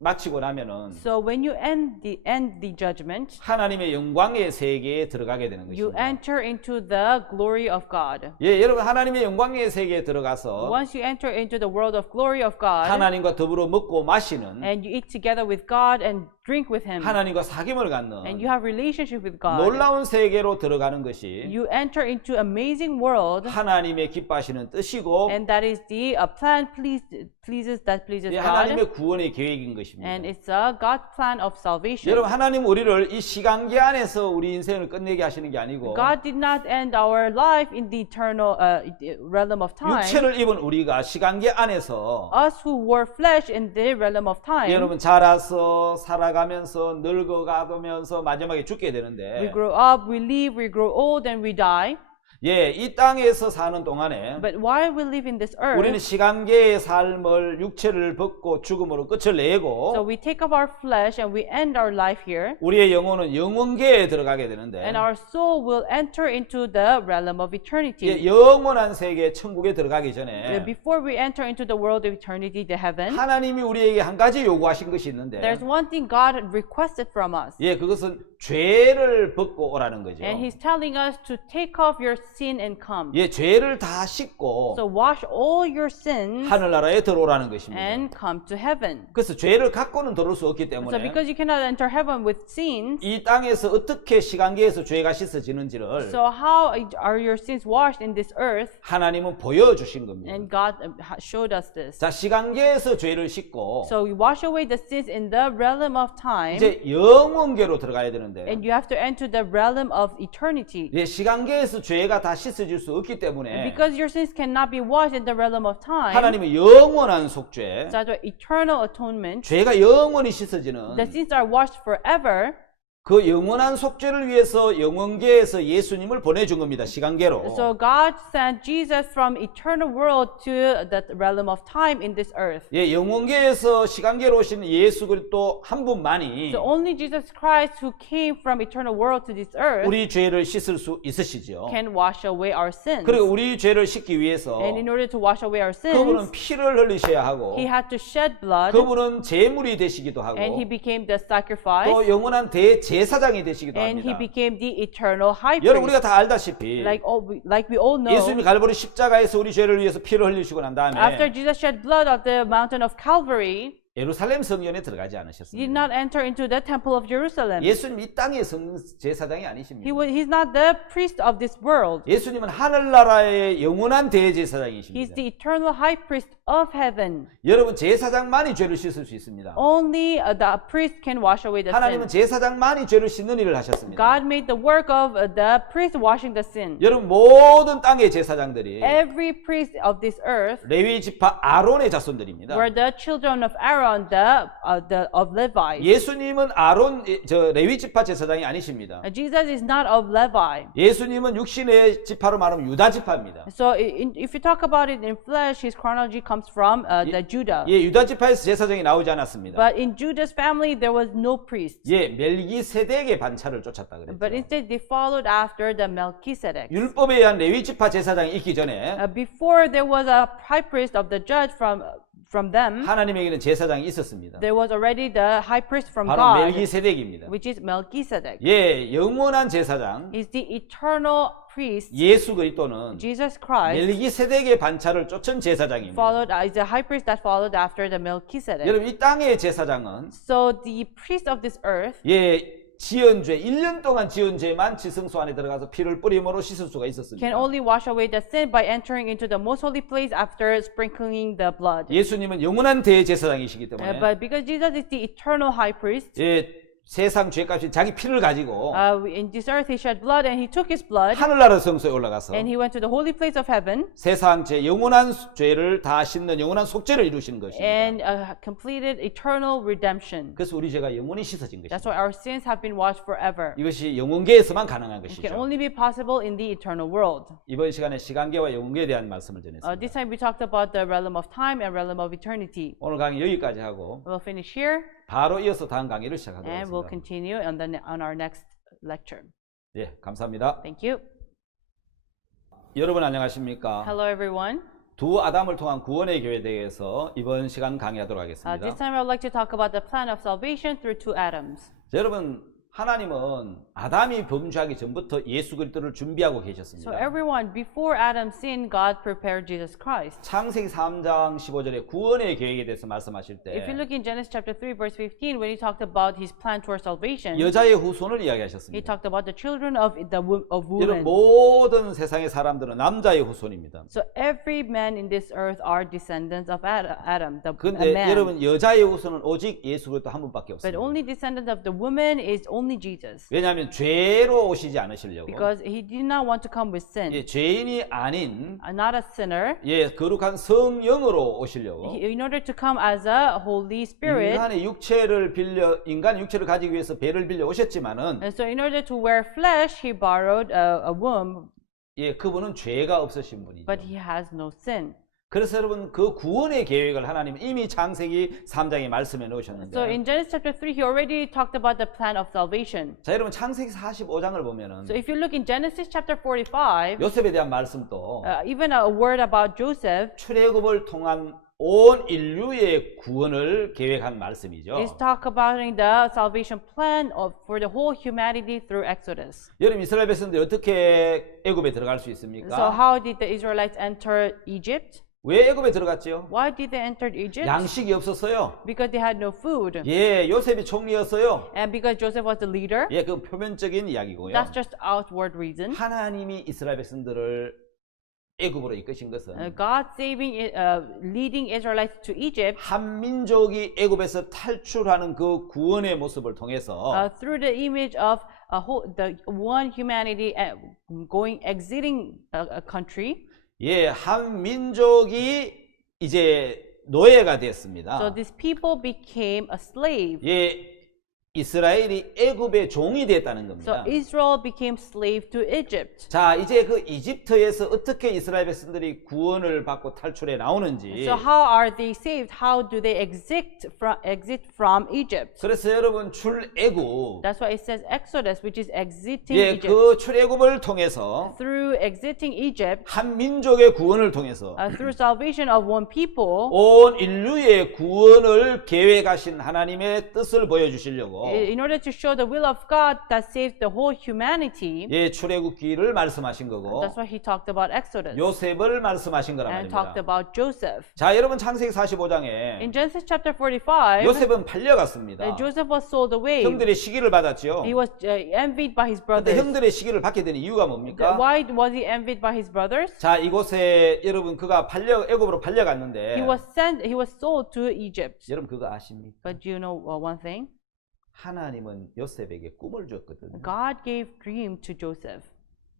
마치고 나면은 So when you end the judgment, 하나님의 영광의 세계에 들어가게 되는 you 것입니다. enter into the glory of God. 예, 여러분 하나님의 영광의 세계에 들어가서 Once you enter into the world of glory of God, 하나님과 더불어 먹고 마시는 and you eat together with God and drink with Him, 하나님과 사귐을 and 갖는 you have relationship with God, 놀라운 세계로 들어가는 것이 you enter into amazing world, 하나님의 기뻐하시는 뜻이고 and that is the plan pleases 예, God, 하나님의 구원의 계획인 것입니다. and it's a God's plan of salvation. 여러분 하나님 우리를 이 시간계 안에서 우리 인생을 끝내게 하시는 게 아니고 God did not end our life in the eternal realm of time. 육체를 입은 우리가 시간계 안에서 Us who were flesh in the realm of time, 여러분 자라서 살아가면서 늙어가면서 마지막에 죽게 되는데 we grow up, we live, we grow old, and we die. 예, 이 땅에서 사는 동안에 But while we live in this 우리는 earth, 시간계의 삶을 육체를 벗고 죽음으로 끝을 so 내고 we take up our flesh and we end our life here, 우리의 영혼은 영원계에 들어가게 되는데 and our soul will enter into the realm of 예, eternity. 영원한 세계 천국에 들어가기 전에 Before we enter into the world of eternity, the heaven, 하나님이 우리에게 한 가지 요구하신 것이 있는데 there's one thing God requested from us, 예, 그것은 죄를 벗고 오라는 거죠. and He's telling us to take off your sin and come. 예, 죄를 다 씻고 So wash all your sins 하늘나라에 들어오라는 것입니다. and come to heaven. 그래서 죄를 갖고는 들어올 수 없기 So 때문에 because you cannot enter heaven with sins, 이 땅에서 어떻게 시간계에서 죄가 씻어지는지를 so how are your sins washed in this earth? 하나님은 보여주신 겁니다. And God showed us this. 자, 시간계에서 죄를 씻고 So you wash away the sins in the realm of time, 이제 영원계로 들어가야 되는데 and you have to enter the realm of eternity. 예, 시간계에서 죄가 다 씻어질 수 없기 때문에 Because your sins cannot be washed in the realm of time, 하나님의 영원한 속죄, such an eternal atonement, 죄가 영원히 씻어지는 the sins are washed forever. 그 영원한 속죄를 위해서 영원계에서 예수님을 보내준 겁니다. 시간계로. So God sent Jesus from eternal world to the realm of time in this earth. 예, 영원계에서 시간계로 오신 예수 그리스도 한 분만이 So only Jesus Christ who came from eternal world to this earth 우리 죄를 씻을 수 있으시죠. can wash away our sins. 그리고 우리 죄를 씻기 위해서 And in order to wash away our 그분은 sins, 피를 흘리셔야 하고 He had to shed blood, 그분은 제물이 되시기도 하고 and He became the sacrifice, 또 영원한 대제사장이 되시기도 and He 합니다. became the eternal high 여러분 우리가 priest. 다 알다시피 Like we all know, 예수님이 갈보리 십자가에서 우리 죄를 위해서 피를 흘리시고 난 after 다음에 Jesus shed blood at the mountain of Calvary, 예루살렘 성전에 들어가지 He did 않으셨습니다. not enter into the temple of Jerusalem. 예수님 이 땅의 제사장이 아니십니다. He's not the priest of this world. 예수님은 하늘나라의 영원한 He's 대제사장이십니다. the eternal high priest of heaven. 여러분 제사장만이 죄를 씻을 수 있습니다. Only the priest can wash away the 하나님은 sin. 제사장만이 죄를 씻는 일을 하셨습니다. God made the work of the priest washing the sin. 여러분 모든 땅의 제사장들이 Every priest of this earth 레위 지파 아론의 자손들입니다. were the children of Aaron, of Levi. 예수님은 레위 지파 제사장이 아니십니다. Jesus is not of Levi. 예수님은 육신의 지파로 말하면 유다 지파입니다. So if you talk about it in flesh, his chronology comes from the Judah. 예, 유다 지파에서 제사장이 나오지 않았습니다. But in Judah's family, there was no priest. 예, 멜기세덱의 반차를 쫓았다 But 그랬죠. instead, they followed after the Melchizedek. 율법에 의한 레위 지파 제사장이 있기 전에 Before there was a high priest of the judge from them, 하나님에게는 제사장이 있었습니다. there was already the high priest from 바로 God, 멜기세덱입니다. which is Melchizedek. 예, 영원한 제사장 Is the eternal priest, 예수 그리스도는 Jesus Christ, 멜기세덱의 반차를 쫓은 제사장입니다. is the high priest that followed after the Melchizedek. 여러분 이 땅의 제사장은 So the priest of this earth 예, 지은 죄 1년 동안 지은 죄만 지성소 안에 들어가서 피를 뿌림으로 씻을 수가 있었습니다. can only wash away the sin by entering into the most holy place after sprinkling the blood. 예수님은 영원한 대제사장이시기 때문에 But because Jesus is the eternal high priest, 예, 세상 죄값이 자기 피를 가지고 In this earth, he shed blood, and he took his blood, 하늘나라 성소에 올라가서 and he went to the holy place of heaven, 세상 죄 영원한 죄를 다 씻는 영원한 속죄를 이루시는 것입니다. and completed eternal redemption. 그래서 우리 죄가 영원히 씻어진 That's 것입니다. why our sins have been washed forever. 이것이 영원계에서만 가능한 It can 것이죠. only be possible in the eternal world. 이번 시간에 시간계와 영원계에 대한 말씀을 전했습니다. This time we talked about the realm of time and realm of eternity. 오늘 강의 여기까지 하고 We'll finish here, 바로 이어서 다음 강의를 시작하도록 and we'll 하겠습니다. continue on our next lecture. 예, 감사합니다. Thank you. 여러분 안녕하십니까? Hello, everyone. 두 아담을 통한 구원의 교회에 대해서 이번 시간 강의하도록 하겠습니다. This time I would like to talk about the plan of salvation through two Adams. 자, 여러분 하나님은 아담이 범죄하기 전부터 예수 그리스도를 준비하고 So 계셨습니다. everyone, before Adam sinned, God prepared Jesus Christ. 창세기 3장 15절에 구원의 계획에 대해서 말씀하실 If you 때 look in Genesis chapter 3, verse 15, when he talked about his plan towards salvation, 여자의 후손을 he 이야기하셨습니다. talked about the children of 여러분 women. 모든 세상의 사람들은 남자의 후손입니다. So every man in this earth are descendants of Adam, a 그런데 man. 여러분 여자의 후손은 오직 예수 그리스도 한 분밖에 But 없습니다. only descendant of the woman is only Jesus. 왜냐하면 죄로 오시지 않으시려고. Because he did not want to come with sin. 예, 죄인이 아닌 Not a sinner. 예, 거룩한 성령으로 오시려고. In order to come as a Holy Spirit. 인간의 육체를 가지기 위해서 배를 빌려 오셨지만은 And so in order to wear flesh, he borrowed a womb, 예, 그분은 죄가 없으신 분이죠. but he has no sin. 그래서 여러분 그 구원의 계획을 하나님은 이미 창세기 3장에 말씀해 So 놓으셨는데 in Genesis chapter 3, he already talked about the plan of salvation. 자, 여러분 창세기 45장을 보면은 So if you look in Genesis chapter 45, 요셉에 대한 말씀도 even a word about Joseph 출애굽을 통한 온 인류의 구원을 계획한 말씀이죠. is talk about the salvation plan for the whole humanity through Exodus. 여러분 이스라엘 백성들이 어떻게 애굽에 들어갈 수 있습니까? So how did the Israelites enter Egypt? 왜 애굽에 들어갔지요? Why did they enter Egypt? 양식이 없었어요. Because they had no food. 예, 요셉이 총리였어요. And because Joseph was the leader. 예, 그 표면적인 이야기고요. That's just outward reason. 하나님이 이스라엘 백성들을 애굽으로 이끄신 것은 God leading Israelites to Egypt 한 민족이 애굽에서 탈출하는 그 구원의 모습을 통해서 through the image of the one humanity exiting a country. 예, 한 민족이 이제 노예가 됐습니다. So these people became a slave. 예, 이스라엘이 애굽의 종이 됐다는 So 겁니다. Israel became slave to Egypt. 자, 이제 그 이집트에서 어떻게 이스라엘 백성들이 구원을 받고 탈출해 나오는지. So how are they saved? How do they exit from Egypt? 그래서 여러분 출애굽, That's why it says Exodus, which is exiting 예, Egypt. 그 출애굽을 통해서 Through exiting Egypt, 한 민족의 구원을 통해서 through salvation of one people, 온 인류의 구원을 계획하신 하나님의 뜻을 보여주시려고 in order to show the will of God that saves the whole humanity. 예, 출애굽기를 말씀하신 거고 That's why he talked about Exodus 요셉을 말씀하신 거란 and talked 말입니다. about Joseph. 자, 여러분 창세기 In 45장에 Genesis chapter 45, 요셉은 팔려갔습니다. Joseph was sold away. 형들의 시기를 받았죠. He was envied by his 근데 brothers. 형들의 시기를 받게 되는 이유가 뭡니까? Why was he envied by his brothers? 자, 이곳에 여러분 그가 애굽으로 팔려갔는데 He was sold to Egypt. 여러분 그거 아십니까? But do you know one thing? 하나님은 요셉에게 꿈을 줬거든요. God gave dream to Joseph.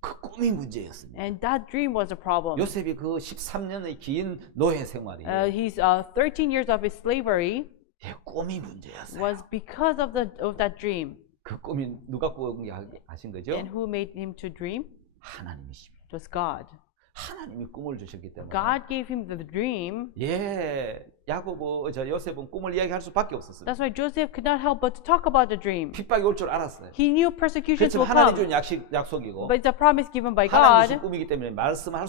그 꿈이 문제였습니다. And that dream was a problem. 요셉이 그 13년의 긴 노예 생활이 His 13 years of his slavery 예, 꿈이 문제였어요. was because of that dream. 그 꿈이 누가 꾸게 하신 거죠? And who made him to dream? 하나님이십니다. It was God. 하나님이 꿈을 주셨기 때문에 God gave him the dream. 예, 요셉은 꿈을 이야기할 수밖에 없었어요. That's why Joseph could not help but to talk about the dream. 핍박이 올 줄 알았어요. He knew persecutions 그렇지만 will 하나님 come. 준 약속이고 But it's a promise given by 하나님 주신 God. 꿈이기 때문에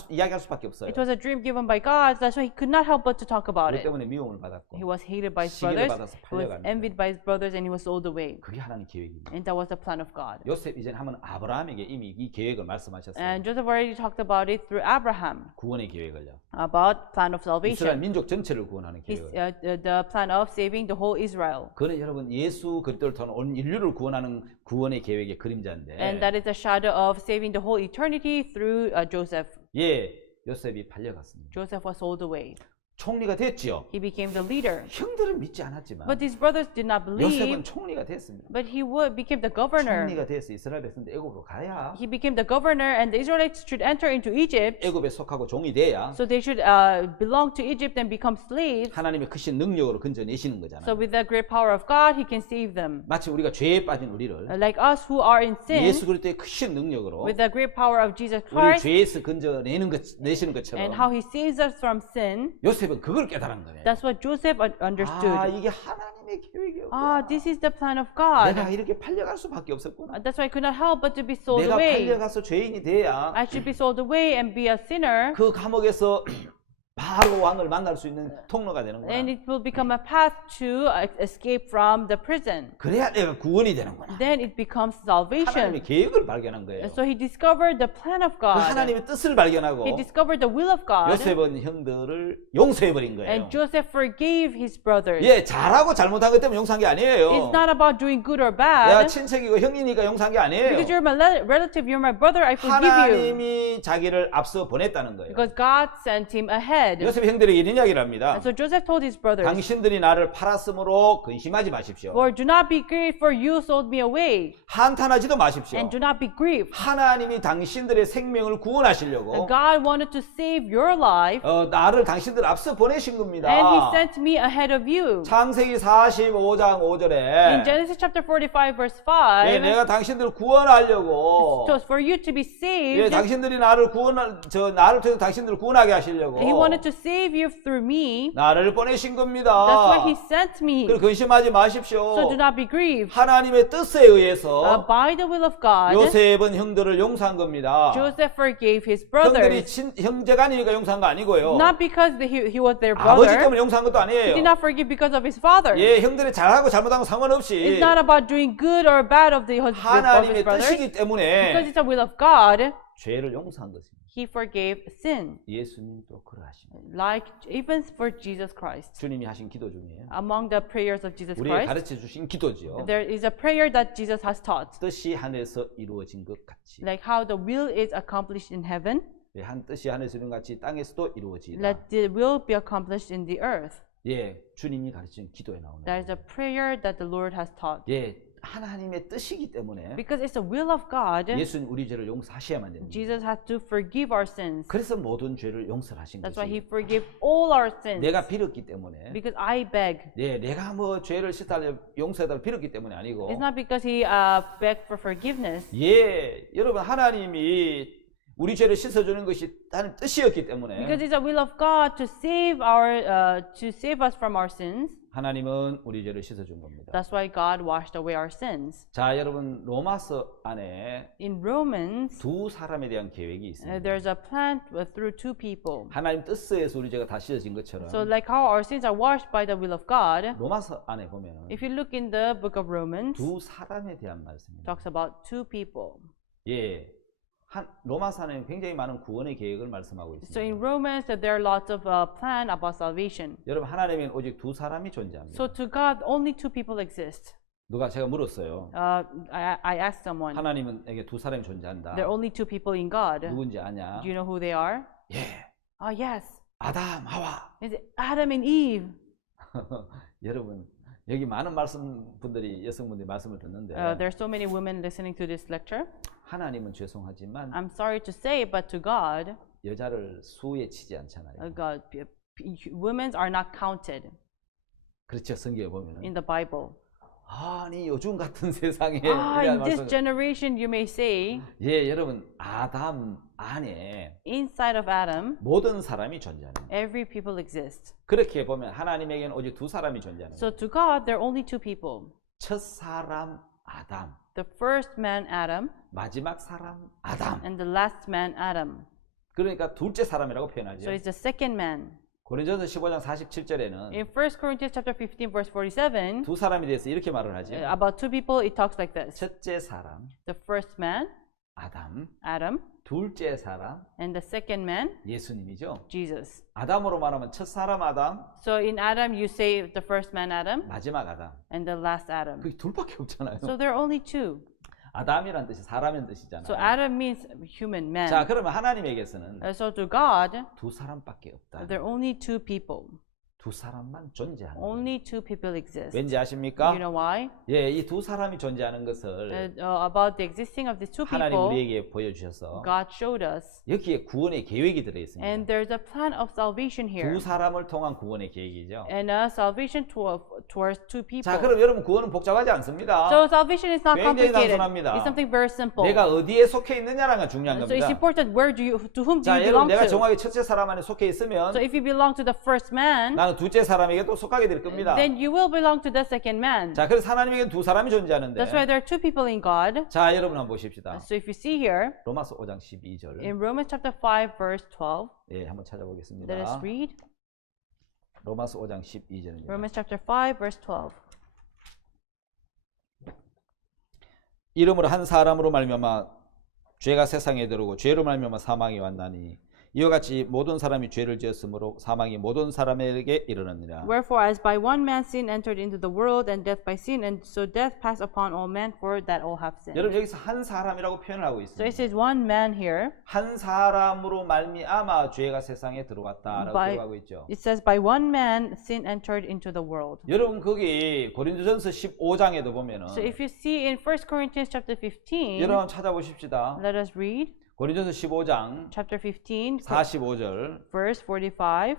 이야기할 수밖에 없어요. It was a dream given by God. That's why he could not help but to talk about 그렇기 it. 때문에 미움을 받았고 He was hated by his 시기를 brothers. 받아서 He was 팔려갔는데 envied by his brothers, and he was sold away. 그게 하나님 계획입니다. And that was the plan of God. 요셉 이제 하면 아브라함에게 이미 이 계획을 말씀하셨어요. And Joseph already talked about it through Abraham, 구원의 계획을요. about plan of 이스라엘 salvation. 민족 전체를 구원하는 His, 계획을. the plan of saving the whole Israel. 그는 여러분 예수 그리스도를 통한 온 인류를 구원하는 구원의 계획의 And 그림자인데 that is a shadow of saving the whole eternity through Joseph. 예, 요셉이 팔려갔습니다. Joseph was sold away. 총리가 됐지요. He became the leader. 형들은 믿지 않았지만 But his brothers did not believe. 요셉은 총리가 됐습니다. But he became the governor. 총리가 돼서 이스라엘 백성들 애굽으로 가야 He became the governor, and the Israelites should enter into Egypt. 애굽에 속하고 종이 돼야 So they should belong to Egypt and become slaves. 하나님의 크신 능력으로 건져내시는 So 거잖아요. with the great power of God, He can save them. 마치 우리가 죄에 빠진 우리를 Like us who are in sin, 예수 그리스도의 크신 능력으로 with the great power of Jesus 우리 Christ, 죄에서 건져내시는 and 것처럼 how He saves us from sin. 요셉은 그걸 깨달은 거예요. That's what Joseph 아, understood. 이게 하나님의 계획이었구나. Ah, this is the plan of God. 내가 이렇게 팔려갈 수밖에 없었구나. That's why I could not help but to be sold 내가 away. 팔려가서 죄인이 돼야 I should be sold away and be a sinner, 그 감옥에서 바로 왕을 만날 수 있는 통로가 되는구나. and it will become a path to escape from the prison. 그래야 내가 구원이 되는구나. Then it becomes 하나님의 salvation. 계획을 발견한 거예요. And so he discovered the plan of 그 God. 하나님의 뜻을 발견하고 He discovered the will of God. 요셉은 형들을 용서해버린 거예요. And Joseph forgave his brothers. 예, 잘하고 잘못한 것 때문에 용서한 게 아니에요. It's not about doing good or 내가 bad. 친척이고 형이니까 용서한 게 아니에요. Because you're my relative, you're my brother, I forgive you. 하나님이 자기를 앞서 보냈다는 거예요. Because God sent him ahead. 요셉 형들에게 이런 이야기를 합니다. And so Joseph told his brothers, 당신들이 나를 팔았으므로 근심하지 마십시오. For do not be grieved, for you sold me away. 한탄하지도 마십시오. And do not be grieved. 하나님이 당신들의 생명을 구원하시려고 And God wanted to save your life, 나를 당신들 앞서 보내신 겁니다. and He sent me ahead of you. 창세기 45장 5절에 In Genesis chapter 45, verse 5, 예, 내가 당신들을 구원하려고 so for you to be 예, saved, 당신들이 나를 나를 통해서 당신들을 구원하게 하시려고 He wanted to save you through me. 나를 보내신 겁니다. That's why He sent me. 그걸 근심하지 마십시오. So do not be grieved. 하나님의 뜻에 의해서 By the will of God, 요셉은 형들을 용서한 겁니다. Joseph forgave his 형들이 brothers. 형제간이니까 용서한 거 아니고요. Not because he was their 아버지 brother. 때문에 용서한 것도 He 아니에요. did not forgive because of his father. 예, 형들이 잘하고 잘못한 거 상관없이 It's not about doing good or bad of his 하나님의 brothers. 뜻이기 Because 때문에 it's the will of God, 죄를 용서한 것입니다. He forgave sin. 예수님도 그러하십니다. Like even for Jesus Christ. 주님이 하신 기도 중에 Among the prayers of Jesus 우리에게 Christ, 가르쳐 주신 기도지요. there is a prayer that Jesus has taught. 뜻이 하늘에서 이루어진 것 같이 Like how the will is accomplished in heaven, 예, 한 뜻이 하늘에서 이룬 것 같이 땅에서도 이루어지다. let the will be accomplished in the earth. 예, 주님이 가르친 기도에 나오는 That is a prayer that the Lord has taught. 예, 하나님의 뜻이기 때문에 Because it's the will of God, 예수는 우리 죄를 용서하셔야만 됩니다. Jesus had to forgive our sins. 그래서 모든 죄를 용서하신 That's why He 것이 forgave all our sins. 내가 빌었기 때문에 Because I beg. 예, 내가 뭐 죄를 씻달려 용서해달라 빌었기 때문에 아니고 It's not because He begged for forgiveness. 예, 여러분 하나님이 우리 죄를 씻어주는 것이 하나님 뜻이었기 때문에 Because it's the will of God to save us from our sins. 하나님은 우리 죄를 씻어준 겁니다. That's why God washed away our sins. 자, 여러분 로마서 안에 In Romans, 두 사람에 대한 계획이 있습니다. there's a plan through two people. 하나님 뜻에서 우리 죄가 다 씻어진 것처럼 So like how our sins are washed by the will of God, 로마서 안에 보면 if you look in the book of Romans, 두 사람에 대한 말씀입니다. talks about two people. 예, 로마서 안에 굉장히 많은 구원의 계획을 말씀하고 So in 있습니다. Romans, there are lots of plan about salvation. 여러분 하나님은 오직 두 사람이 존재합니다. So to God, only two people exist. 누가 제가 물었어요. I asked someone, 하나님에게 두 사람이 존재한다. there are only two people in God. 누군지 아냐? Do you know who they are? 예, Yes. 아담, 하와. It's Adam and Eve. 여러분 여기 많은 분들이 여성분들이 말씀을 듣는데 There are so many women listening to this lecture. 하나님은 죄송하지만 I'm sorry to say, but to God, 여자를 수에 치지 않잖아요. God, women are not counted 그렇죠. 성경에 보면은 in the Bible. 아니 요즘 같은 세상에 In this generation, you may say, 예, 여러분 아담 안에 inside of Adam, 모든 사람이 존재하는 거예요. every people exist. 그렇게 보면 하나님에게는 오직 두 사람이 존재하는 So 거예요. to God, there are only two people. 첫 사람 아담, The first man, Adam, 마지막 사람 아담. and the last man, Adam. 그러니까 둘째 사람이라고 So 표현하죠. it's the second man. 고린도전서 15장 47절에는 In 1 Corinthians chapter 15, verse 47, 두 사람에 대해서 이렇게 말을 하죠. about two people, it talks like this. 첫째 사람 The first man, 아담, Adam, 둘째 사람 and the second man, 예수님이죠. Jesus. 아담으로 말하면 첫 사람 아담, So in Adam, you say the first man, Adam, 마지막 아담. and the last Adam. 그게 둘밖에 없잖아요. So there are only two. 아담이란 뜻이 사람이란 So 뜻이잖아요. Adam means human man. 자, 그러면 하나님에게서는 So to God, 두 사람밖에 없다. there are only two people. 두 사람만 존재하는 거예요. Only two people exist. 왠지 아십니까? You know why? 예, 이 두 사람이 존재하는 것을 About the existing of these two 하나님 people, 우리에게 보여주셔서 God showed us. 여기에 구원의 계획이 들어있습니다. And there's a plan of salvation here. 두 사람을 통한 구원의 계획이죠. And salvation towards two people. 자, 그럼 여러분 구원은 복잡하지 않습니다. So salvation is not 굉장히 complicated. 단순합니다. It's something very simple. 내가 어디에 속해 있느냐는 게 중요한 So it's 겁니다. important to whom do 자, you 여러분 belong 내가 to. 정확히 첫째 사람 안에 속해 있으면 So if you belong to the first man, 나는 둘째 사람에게 또 속하게 될 겁니다. then you will belong to the second man. 자, 그래서 하나님에게는 두 사람이 존재하는데 That's why there are two people in God. 자, 여러분 한번 보십시다. So if you see here, 로마서 5장 12절. in Romans chapter 5, verse 12, 예, 한번 let us 찾아보겠습니다. read. 로마서 5장 12절입니다. Romans chapter 5, verse 12. 이름으로 한 사람으로 말미암아 죄가 세상에 들어오고 죄로 말미암아 사망이 왔나니 이와 같이 모든 사람이 죄를 지었으므로 사망이 모든 사람에게 이르느니라. Wherefore, as by one man sin entered into the world, and death by sin, and so death passed upon all men, for that all have sinned. 여러분 여기서 한 사람이라고 표현을 하고 So it 있습니다. says one man here. 한 사람으로 말미암아 죄가 세상에 들어왔다라고 By- 기록하고 있죠. It says by one man sin entered into the world. 여러분 거기 고린도전서 15장에도 보면은 So if you see in 1 Corinthians chapter 15, 여러분 찾아보십시다. let us read 고린도전서 15장 chapter 15, 45절. verse 45.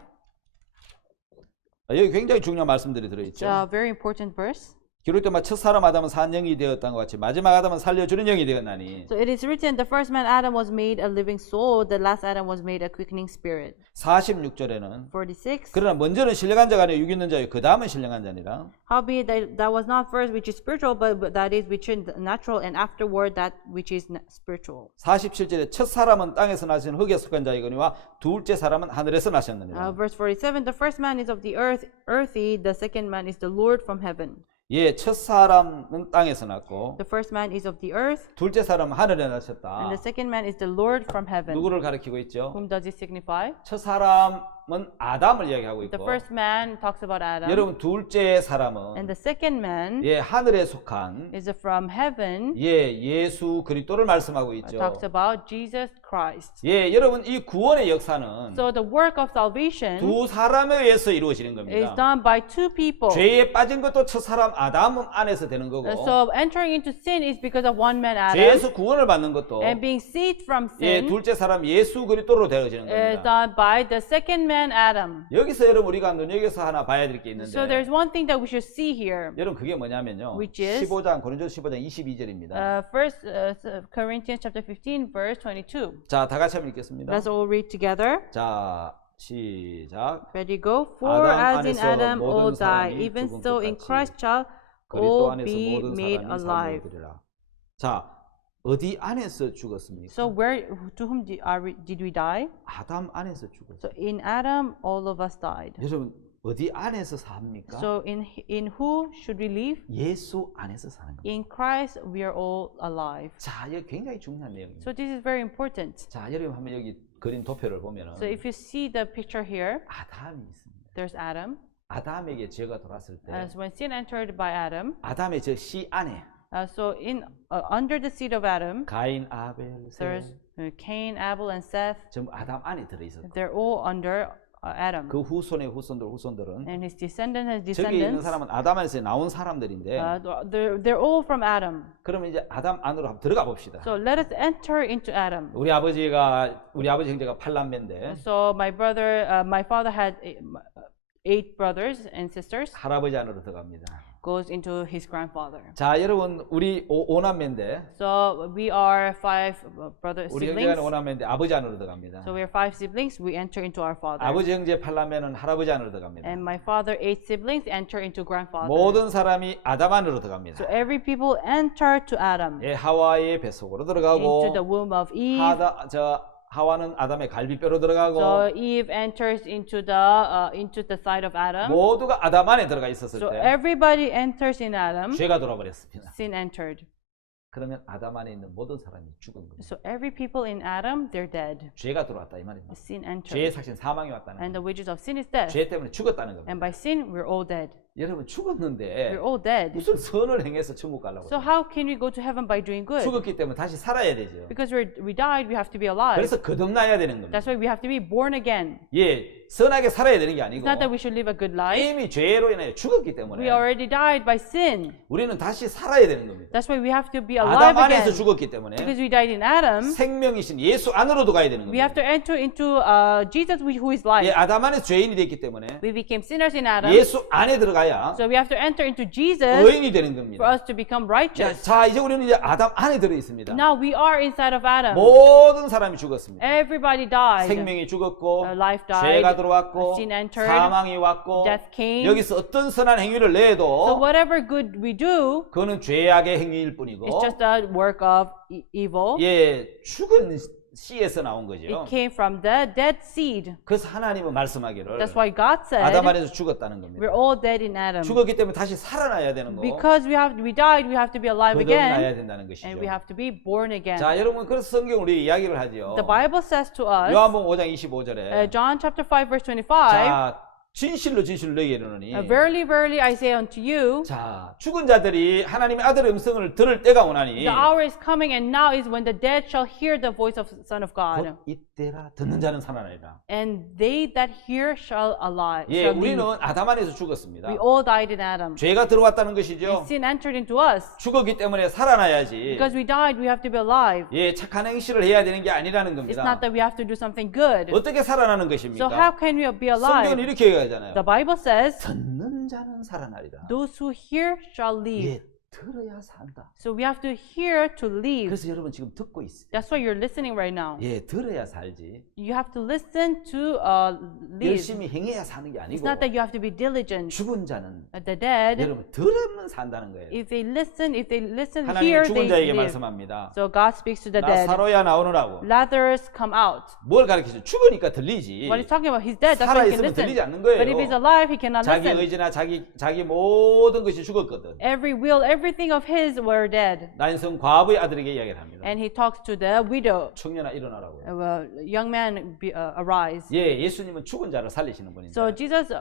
여기 굉장히 중요한 말씀들이 It's 들어있죠. a very important verse. 기록되면 첫 사람 아담은 산 영이 되었던 것 같이 마지막 아담은 살려주는 영이 되었나니. So it is written, the first man Adam was made a living soul, the last Adam was made a quickening spirit. 46절에는 46. 그러나 먼저는 신령한 자가 아니요 육 있는 자요 그 다음은 신령한 자니라. Howbeit that was not first which is spiritual, but that is which is natural, and afterward that which is spiritual. 47절에 첫 사람은 땅에서 나신 흙에 속한 자이거니와 둘째 사람은 하늘에서 나셨느니라. Verse 47, the first man is of the earth, earthy, the second man is the Lord from heaven. 예, 첫 사람은 땅에서 났고 The first man is of the earth, 둘째 사람은 하늘에 and 나셨다. the second man is the Lord from heaven. 누구를 가리키고 있죠? Whom does it signify? 첫 사람은 아담을 이야기하고 The 있고 first man talks about Adam, 여러분 둘째 and 사람은 the second man 예, 하늘에 속한 is from heaven, 예, 예수 그리스도를 말씀하고 있죠. talks about Jesus Christ. 예, 여러분 이 구원의 역사는 So the work of salvation 두 사람에 의해서 이루어지는 is 겁니다. done by two people. 죄에 빠진 것도 첫 사람 아담 안에서 되는 거고 So entering into sin is because of one man Adam, 죄에서 구원을 받는 것도 and being saved from 예, sin 둘째 사람 예수 그리스도로 되어지는 is 겁니다. done by the second man Adam. 여기서 여러분 우리가 눈여겨서 하나 봐야 될 게 있는데 So there's one thing that we should see here. 여러분 그게 뭐냐면요. Which is- 15장 고린도서 15장 22절입니다. First Corinthians chapter 15 verse 22. 자, 다 같이 한번 읽겠습니다. Let's all read together. 자, 시작. Ready, go. For 아담 as in 안에서 Adam 모든 all die, 사람이 even 죽은 so 것 in 같이 Christ shall 그리스도 all 안에서 be 모든 made 사람이 alive. 삶을 얻으리라. 자, 어디 안에서 죽었습니까? So where to whom did we die? 아담 안에서 죽었어요. So in Adam all of us died. 여러분 어디 안에서 삽니까? So in who should we live? 예수 안에서 사는 겁니다. In Christ we are all alive. 자, 이거 굉장히 중요한 내용입니다. So this is very important. 자, 여러분 한번 여기 그림 도표를 보면은 So if you see the picture here, 아담이 있습니다. there's Adam. 아담에게 죄가 들어왔을 때 As when sin entered by Adam, 아담의 저 씨 안에 so under the seed of Adam, 가인, 아벨, there's 셋 Cain, Abel, and Seth. 전부 아담 안에 들어 있었고 They're all under Adam. 그 후손의 후손들은 And his descendants, his 저기 있는 descendants, 사람은 아담 안에서 나온 사람들인데 they're all from Adam. 그러면 이제 아담 안으로 한번 들어가 봅시다. So let us enter into Adam. 우리 아버지 형제가 8남매인데 So my father had 8 brothers and sisters. 할아버지 안으로 들어갑니다. Goes into his grandfather. 자, 여러분 우리 5남매인데 So we are 5 brother 우리 siblings. 형제가 5남매인데 아버지 안으로 들어갑니다. So we are 5 siblings. We enter into our father. 아버지 형제 8남매는 할아버지 안으로 들어갑니다. And my father 8 siblings enter into grandfather. 모든 사람이 아담 안으로 들어갑니다. So every people enter to Adam. 예, 하와의 뱃속으로 Into 들어가고 the womb of Eve. 하와는 아담의 갈비뼈로 들어가고 So Eve enters into the side of Adam. 모두가 아담 안에 들어가 있었을 So 때 everybody enters in Adam. 죄가 들어버렸습니다. Sin entered. 그러면 아담 안에 있는 모든 사람이 죽은 겁니다. So every people in Adam, they're dead. 죄가 들어왔다 이 말입니다. Sin 죄의 entered. 삭신 사망이 왔다는 And the 겁니다. wages of sin is death. 죄 때문에 죽었다는 겁니다. And by sin, we're all dead. 여러분 We're 죽었는데 all dead. 무슨 선을 행해서 천국 가려고 So how can we go to heaven by doing good? 죽었기 때문에 다시 살아야 되죠. Because we died, we have to be alive. 그래서 거듭나야 되는 겁니다. That's why we have to be born again. 예, 선하게 살아야 되는 게 It's 아니고 not that we should live a good life. 이미 죄로 인해 죽었기 때문에 We already died by sin. 우리는 다시 살아야 되는 겁니다. That's why we have to be 아담 alive 안에서 again. 죽었기 때문에 Because we died in Adam, 생명이신 예수 안으로도 가야 되는 we have 겁니다. to enter into Jesus, who is 예, life. 아담 안에서 죄인이 됐기 때문에 We became sinners in Adam, 예수 안에 들어가야 so we have to enter into Jesus 의인이 되는 for 겁니다. us to become 자, righteous. 자, 이제 우리는 이제 아담 안에 들어 있습니다. Now we are inside of Adam. 모든 사람이 죽었습니다. Everybody died. 생명이 죽었고 Life died. 죄가 들어왔고 Sin entered. 사망이 왔고 Death came. 여기서 어떤 선한 행위를 So 내도 whatever good we do, 그거는 죄악의 행위일 뿐이고 it's just a work of evil. 예, 죽은 씨에서 나온 거죠. It came from the dead seed. 그래서 하나님은 말씀하기를 That's why God 아담 said 안에서 죽었다는 겁니다. we're all dead in Adam. 죽었기 때문에 다시 살아나야 되는 거. Because we died, we have to be alive again, 거듭나야 된다는 것이죠. and we have to be born again. 자, 여러분 그래서 성경 우리 이야기를 하죠. The Bible says to us, 요한복음 5장 25절에 John chapter 5 verse 25, 자, 진실로 진실로 너희에게 이르노니 Verily, verily, I say unto you, 자, 죽은 자들이 하나님의 아들의 음성을 들을 때가 오나니 the hour is coming, and now is when the dead shall hear the voice of the Son of God, 곧 이때라 듣는 자는 살아나리라. and they that hear shall alive. 예, shall live. 우리는 아담 안에서 죽었습니다. We all died in Adam. 죄가 들어왔다는 것이죠. Sin entered into us. 죽었기 때문에 살아나야지. Because we died, we have to be alive. 예, 착한 행실을 해야 되는 게 아니라는 It's 겁니다. not that we have to do something good. 어떻게 살아나는 So 것입니까? how can we be 성경은 alive? 이렇게 얘기하잖아요. The Bible says, 듣는 자는 살아나리라. those who hear shall live. 예, 들어야 산다. So we have to hear to live. 그래서 여러분 지금 듣고 있어요. That's why you're listening right now. 예, 들어야 살지. You have to listen to live. 열심히 행해야 사는 게 It's 아니고 not that you have to be diligent. 죽은 자는 The dead, 여러분 들으면 산다는 거예요. if they listen, 하나님은 hear, 죽은 they 자에게 live. 말씀합니다. So God speaks to the dead. 나사로야 나오느라고. Lazarus, come out. 뭘 가르치죠? 죽으니까 들리지. What he's talking about, he's dead. That's why he can 살아있으면 들리지 listen. 않는 But if he's 거예요. alive, he cannot 자기 listen. 의지나 자기 모든 것이 죽었거든. Every will, everything of his were dead. 난성 과부의 아들에게 이야기를 합니다. And he talks to the widow. 청년아 일어나라고. Young man, arise. 예, 예수님은 죽은 자를 살리시는 분인데 So Jesus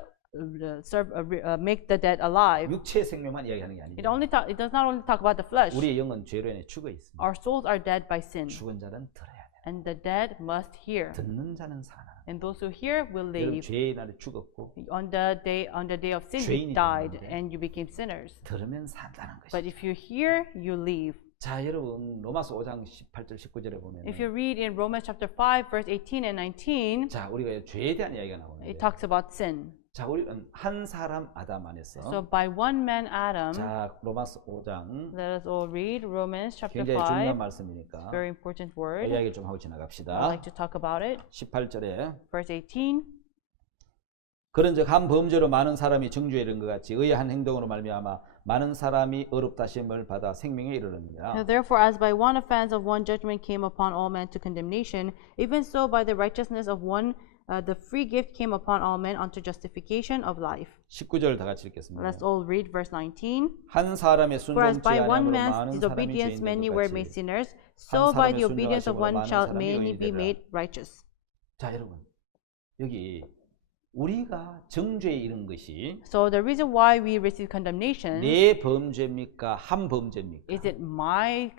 make the dead alive. 육체의 생명만 이야기하는 게 It 아니죠. does not only talk about the flesh. 우리의 영은 죄로 인해 죽어 있습니다. Our souls are dead by sin, 죽은 자는 들어야 돼. and the dead must hear. 듣는 자는 사나. And those who hear will 여러분 live. 죄의 날에 죽었고 On the day of sin, you 죄인이 died, 되는데. and you became sinners. 들으면 산다는 But 것이죠. if you hear, you live. 자, 여러분 로마서 5장 18절 19절에 보면 If you read in Romans chapter 5, verse 18 and 19, 자, 우리가 죄에 대한 이야기가 나오는데 it talks about sin. 자, 우리는 한 사람 아담 안에서 So by one man Adam, 자, 로마서 5장 let us all read Romans chapter 굉장히 중요한 5. 말씀이니까 Very important word. 이야기를 좀 하고 I'd 지나갑시다. like to talk about it. 18절에 Verse 18. 그런즉 한 범죄로 많은 사람이 정죄에 이른 것 같이 의의 한 행동으로 말미암아 많은 사람이 의롭다심을 받아 생명에 이르느니라. Now therefore, as by one offense of one judgment came upon all men to condemnation, even so by the righteousness of one the free gift came upon all men unto justification of life. 19절 다 같이 읽겠습니다. Let's all read verse 19. 한 사람의 For as 순종치 by 아니함으로 one 많은 man's 사람이 disobedience 죄인 many 된 were 것 made 같이 sinners, so by the 사람의 obedience of one 순종하심으로 shall 많은 사람이 many be 의인되리라. made righteous. 자, 여러분 여기 우리가 정죄에 이른 것이 So the reason why we receive condemnation, 내 범죄입니까? 한 범죄입니까? is it my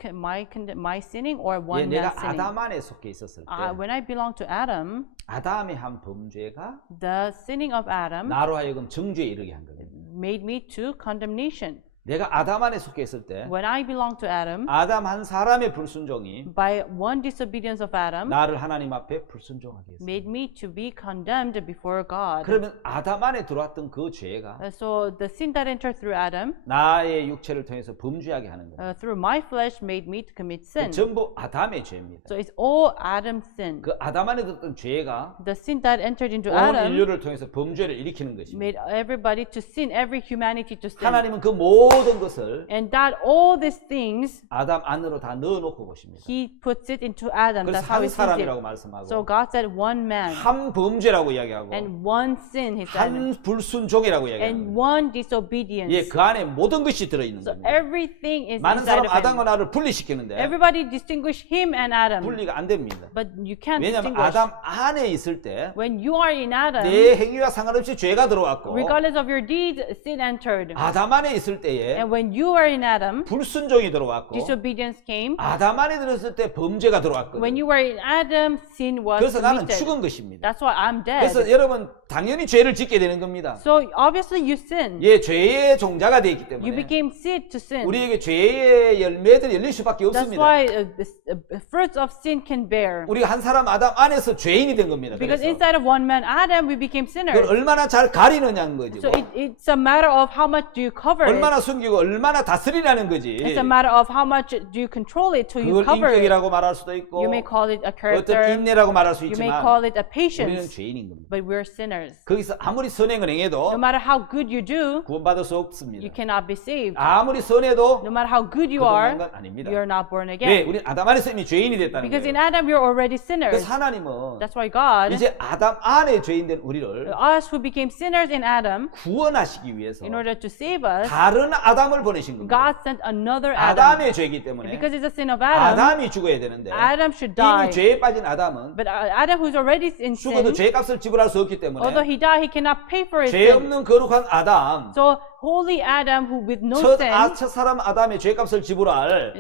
sinning or 예, one 내가 man's sinning? 아담 안에 속해 있었을 때 When I belong to Adam, 아담의 한 범죄가 the sinning of Adam 나로 하여금 정죄에 이르게 한 거예요. made me to condemnation. 내가 아담 안에 속해 있을 때 When I belong to Adam, 아담 한 사람의 불순종이 by one disobedience of Adam, 나를 하나님 앞에 불순종하게 했어요. made me to be condemned before God. 그러면 아담 안에 들어왔던 그 죄가 So the sin that entered through Adam, 나의 육체를 통해서 범죄하게 하는 거예요. through my flesh, made me to commit sin. 전부 아담의 죄입니다. So it's all Adam's sin. 그 아담 안에 들었던 죄가 The sin that entered into 온 Adam 인류를 통해서 범죄를 일으키는 것입니다. made everybody to sin, every humanity to sin. 하나님은 그 모든 모든 것을 And that all these things, 아담 안으로 다 넣어놓고 보십니다. he puts it into Adam. 그래서 That's how 한 he sees it. 사람이라고 So 말씀하고 God said one man 한 범죄라고 이야기하고 and one sin, he said, 한 불순종이라고 and 이야기합니다. one disobedience. 예, 그 안에 모든 것이 들어있는 So 겁니다. everything is 많은 inside 사람 of him. 아담과 나를 분리시키는데 Everybody distinguish him and Adam, 분리가 안 됩니다. but you can't 왜냐하면 distinguish. 아담 안에 있을 때 When you are in Adam, 내 행위와 상관없이 죄가 들어왔고 regardless of your deeds, sin entered. 아담 안에 있을 때에 And when you are in Adam, 불순종이 들어왔고 disobedience came. 아담 안에 들었을 때 범죄가 When 들어왔거든요. you were in Adam, sin was 그래서 나는 committed. 죽은 것입니다. That's why I'm 그래서 dead. 여러분 당연히 죄를 짓게 되는 겁니다. So obviously you sinned. 예, 죄의 종자가 되기 You 때문에 became seed to sin. 우리에게 죄의 열매들이 열릴 수밖에 That's 없습니다. why fruits of sin can bear. 우리가 한 사람 아담 안에서 죄인이 된 겁니다. Because 그래서 inside of one man, Adam, we became 그걸 sinners. 얼마나 잘 가리느냐는 거지. So it's a matter of how much do you cover it. 얼마나 숨기고 얼마나 다스리냐는 거지. It's a matter of how much do you control it till you 그걸 cover it. 인격이라고 말할 수도 있고 You may call it a 어떤 character. 인내라고 말할 수 You may 있지만 call it a 우리는 patience. 죄인인 겁니다. But we're sinners. 거기서 아무리 선행을 행해도 No matter how good you do, 구원받을 수 없습니다. you cannot be saved. 아무리 선해도 No matter how good you 거듭난 are, 건 아닙니다. you're not born 왜? again. 우리는 아담 안에서 이미 죄인이 됐다는 Because in 거예요. Adam, you're already sinners. 그래서 하나님은 That's why God, 이제 아담 안에 죄인된 우리를 us who became sinners in Adam, 구원하시기 위해서 in order to save us, 다른 아담을 보내신 겁니다. God sent another Adam. 아담의 죄이기 때문에 Because it's a sin of Adam, 아담이 죽어야 되는데 Adam should die. 이미 죄에 빠진 아담은 But Adam, who's already in 죽어도 sin, 죄값을 지불할 수 없기 although 때문에 he died, he cannot pay for his 죄 sin. 없는 거룩한 아담 So holy Adam, who with no 첫 sin, 사람 아담의 죄값을 지불할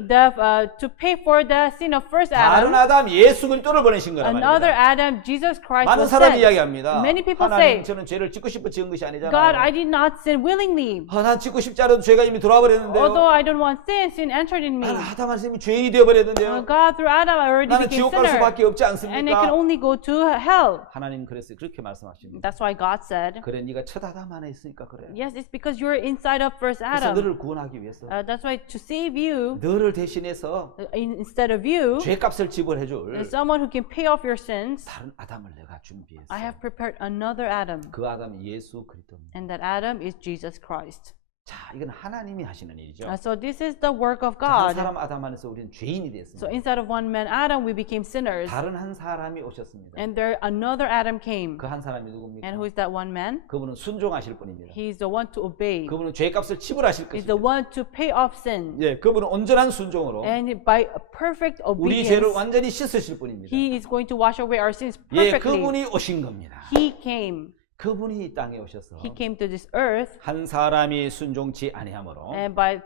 to pay for the sin of first 다른 Adam, 아담 예수 그리스도를 보내신 거란 another 말입니다. Adam, Jesus Christ, 많은 was 사람이 sent. 이야기합니다. Many people 하나님 say, 저는 죄를 짓고 싶어 지은 것이 God, 아니잖아요. I did not sin willingly. 난 짓고 싶지 않아도 죄가 이미 들어와 Although 버렸는데요. I don't want sin, sin entered in me. 나는 아담 안에서 이미 죄인이 되어 버렸는데요. God, through Adam, I already 나는 became 지옥 갈 sinner. 수밖에 없지 And I can 않습니까? only go to hell. 하나님 그래서 그렇게 말씀하십니다. That's why God said, 그래 네가 첫 아담 안에 있으니까 그래. yes, it's because you're inside of first 그래서 Adam. 너를 구원하기 위해서 That's why to save you, 너를 대신해서 instead of you, 죄값을 지불해 줄 is someone who can pay off your sins. 다른 아담을 내가 준비했어. I have prepared another Adam. 그 아담이 예수 그리스도입니다. And that Adam is Jesus Christ. 자, 이건 하나님이 하시는 일이죠. So this is the work of 자, 한 God. 사람 아담 안에서 우리는 죄인이 됐습니다. So inside of one man Adam, we became sinners. 다른 한 사람이 오셨습니다. And there another Adam came. 그 한 사람이 누굽니까? And who is that one man? 그분은 순종하실 분입니다. He's the one to obey. 그분은 죄값을 지불하실 He's the 것입니다. one to pay off sin. 예, 그분은 온전한 순종으로 And by perfect 우리 죄를 obedience, 완전히 씻으실 분입니다. He is going to wash away our sins 예, perfectly. 그분이 오신 겁니다. He came. 그분이 이 땅에 오셔서 He came to this earth. 한 사람이 순종치 아니하므로 And by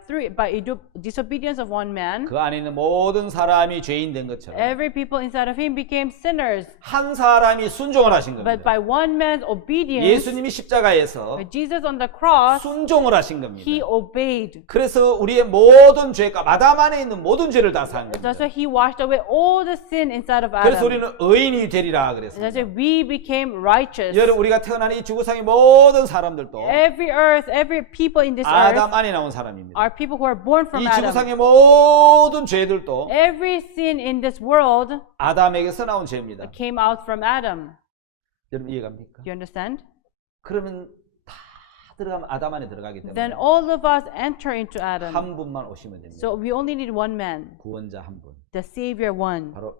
disobedience of one man, 그 안에 있는 모든 사람이 죄인 된 것처럼 every people inside of him became sinners. 한 사람이 순종을 하신 But 겁니다. by one man's obedience, 예수님이 십자가에서 Jesus on the cross, 순종을 하신 겁니다. He obeyed. 그래서 우리의 모든 죄가 아담 안에 있는 모든 죄를 다 산 겁니다. That's why He washed away all the sin inside of 그래서 Adam. 우리는 의인이 되리라 That's 그랬습니다. why we became righteous. 여러분 우리가 태어난 이 지구상의 모든 사람들도 Every earth, every people in this 아담 earth 안에 나온 사람입니다. are people who are born from 이 Adam. 지구상의 모든 죄들도 Every sin in this world 아담에게서 나온 죄입니다. came out from Adam. 여러분 이해갑니까? Do you understand? 그러면 다 들어가면 아담 안에 들어가기 Then 때문에 all of us enter into Adam. 한 분만 오시면 됩니다. So we only need one man, 구원자 한 분. the Savior one. 바로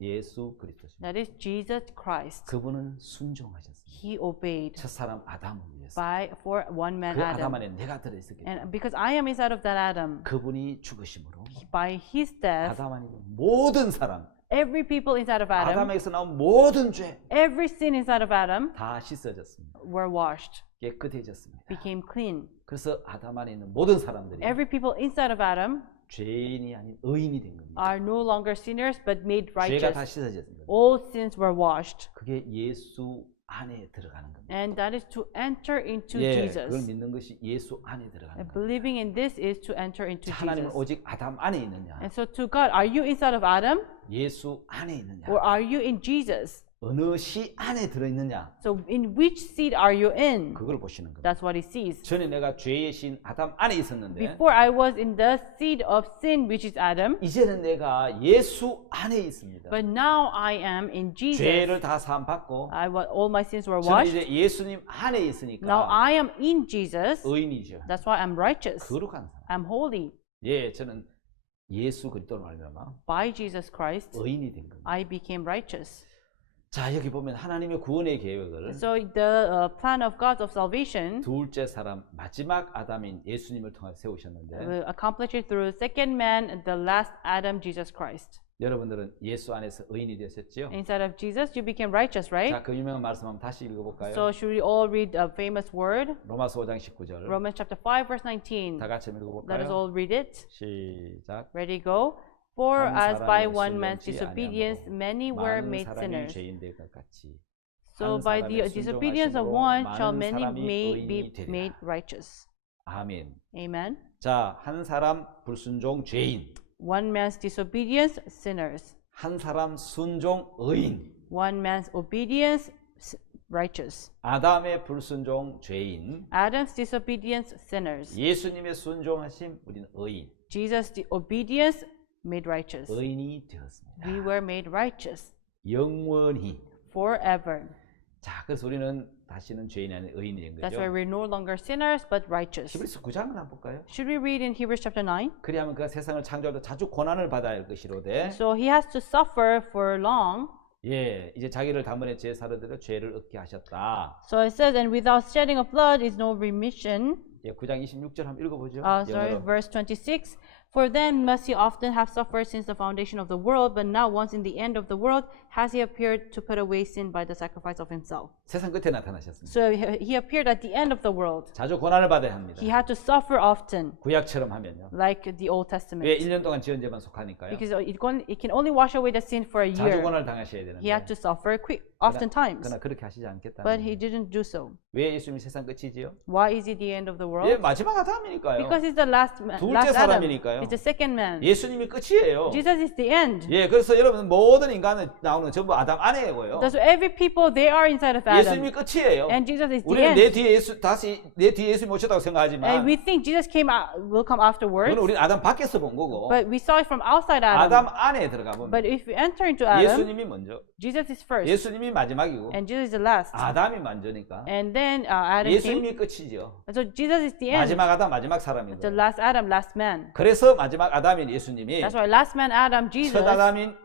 예수 그리스도십니다. That is Jesus Christ. 그분은 순종하셨습니다. He obeyed 첫사람 아담을 위해서. for one man 그 아담 Adam. 안에 내가 들어있었기 때문에 And because I am inside of that Adam, 그분이 죽으심으로 by His death, 아담 안에 있는 모든 사람 every people inside of Adam, 아담에게서 나온 모든 죄 다 every sin inside of Adam 씻어졌습니다. were washed, 깨끗해졌습니다. became clean. 그래서 아담 안에 있는 모든 사람들이 Every people inside of Adam 죄인이 아닌 의인이 된 겁니다. are no longer sinners but made 죄가 다 righteous. 씻어졌습니다. All sins were washed. 그게 예수 안에 들어가는 겁니다. And that is to enter into 예, 그걸 Jesus. 믿는 것이 예수 안에 들어가는 And 겁니다. believing in this is to enter into 하나님은 Jesus. 오직 아담 안에 있느냐 And so to God, are you inside of Adam 예수 안에 있느냐 or are you in Jesus? 어느 시 안에 들어있느냐 So in which seed are you in? 그걸 보시는 겁니다. That's what he sees. 전에 내가 죄의 신 아담 안에 있었는데 Before I was in the seed of sin, which is Adam, 이제는 내가 예수 안에 있습니다. but now I am in Jesus. 죄를 다 사함 받고 All my sins were 저는 washed. 이제 예수님 안에 Now 있으니까 I am in Jesus. 의인이죠. That's why I'm righteous. 거룩한 사람. I'm holy. 예, 저는 예수 그리스도로 말미암아 By Jesus Christ, 의인이 된 겁니다. I became righteous. 자, 여기 보면 하나님의 구원의 계획을 So the plan of God of salvation 둘째 사람 마지막 아담인 예수님을 통해 세우셨는데 will accomplish it through the second man, the last Adam, Jesus Christ. 여러분들은 예수 안에서 의인이 되셨지요? Inside of Jesus, you became righteous, right? 자, 그 유명한 말씀 한번 다시 읽어볼까요? So should we all read a famous word? 로마서 5장 19절 Romans chapter 5, verse 19. 다 같이 Let us 읽어볼까요? all read it. 시작. Ready, go. For 한 as by 사람의 one man's 순종치 disobedience 아니함으로 many were 많은 made 사람이 sinners. 죄인 될 것 같이 So 한 by 사람의 the disobedience of 순종하심으로 one shall 많은 many 사람이 be 의인이 되리라. made righteous. 아멘. Amen. 자, 한 사람 불순종 죄인, One man's disobedience, sinners. 한 사람 순종 의인. One man's obedience, righteous. 아담의 불순종 죄인, Adam's disobedience, sinners. 예수님의 순종하심 우리는 의인. Jesus' obedience, made righteous. 의인이 되었습니다. We were made righteous 영원히. forever. 자, 그래서 우리는 다시는 죄인이 아닌 의인이 된 That's 거죠. why we're no longer sinners but righteous. 히브리서 9장을 한번 볼까요? Should we read in Hebrews chapter 9? 그리하면 그가 세상을 창조할 때 자주 고난을 받아야 할 것이로되 So he has to suffer for long. 예, 이제 자기를 단번에 제사로 드려 죄를 얻게 하셨다. So it says, and without shedding of blood is no remission. 예, 9장 26절 한번 읽어보죠. Sorry, verse 26. For then must he often have suffered since the foundation of the world, but now once in the end of the world has he appeared to put away sin by the sacrifice of himself. 세상 끝에 나타나셨습니다. So he appeared at the end of the world. 자주 고난을 받아야 합니다. He had to suffer often, 구약처럼 하면요. like the Old 왜 Testament. 1년 동안 지은 죄만 속하니까요. Because it can only wash away the sin for a 자주 year. 고난을 당하셔야 되는데. He had to suffer oftentimes. 그러나 그렇게 하시지 않겠다는 But he 거예요. didn't do so. 왜 예수님이 세상 끝이지요? Why is he the end of the world? 예, 마지막 아담이니까요. Because he's the last 둘째 Adam. 사람이니까요. He's the second man. 예수님이 끝이에요. Jesus is the end. 예, 그래서 여러분 모든 인간은 나오는 건 전부 아담 안에고요. That's why every people they are inside of Adam. 예수님이 끝이에요. And Jesus is the 우리는 end. 내 뒤에 예수님 오셨다고 생각하지만 And we think Jesus will come afterwards. 그건 우리 아담 밖에서 본 거고 But we saw it from outside Adam. 아담 안에 들어가 보면 But if we enter into Adam, 예수님이 먼저, Jesus is first. 예수님이 마지막이고 And Jesus is the last. 아담이 먼저니까 And then Adam came. 예수님이 끝이죠. So Jesus is the end. 마지막 아담, 마지막 사람인 The 거예요. last Adam, last man. 그래서 마지막 아담인 예수님이 That's why last man Adam, Jesus, 첫 아담인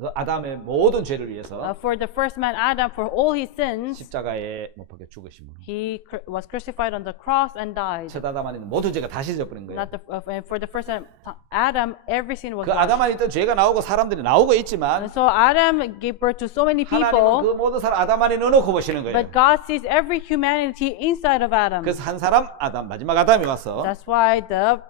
그 아담의 모든 죄를 위해서 for the first man Adam, for all his sins, 십자가에 못 박혀 죽으심으로 he was crucified on the cross and died. 첫 아담 안에 있는 모든 죄가 다 씻어버린 거예요. Not and for the first Adam, every sin was 그 아담 washed. 안에 있던 죄가 나오고 사람들이 나오고 있지만 And so Adam gave birth to so many 하나님은 그 people, 모든 사람 아담 안에 넣어놓고 보시는 거예요. but God sees every humanity inside of Adam. 그래서 한 사람 아담, 마지막 아담이 와서 That's why the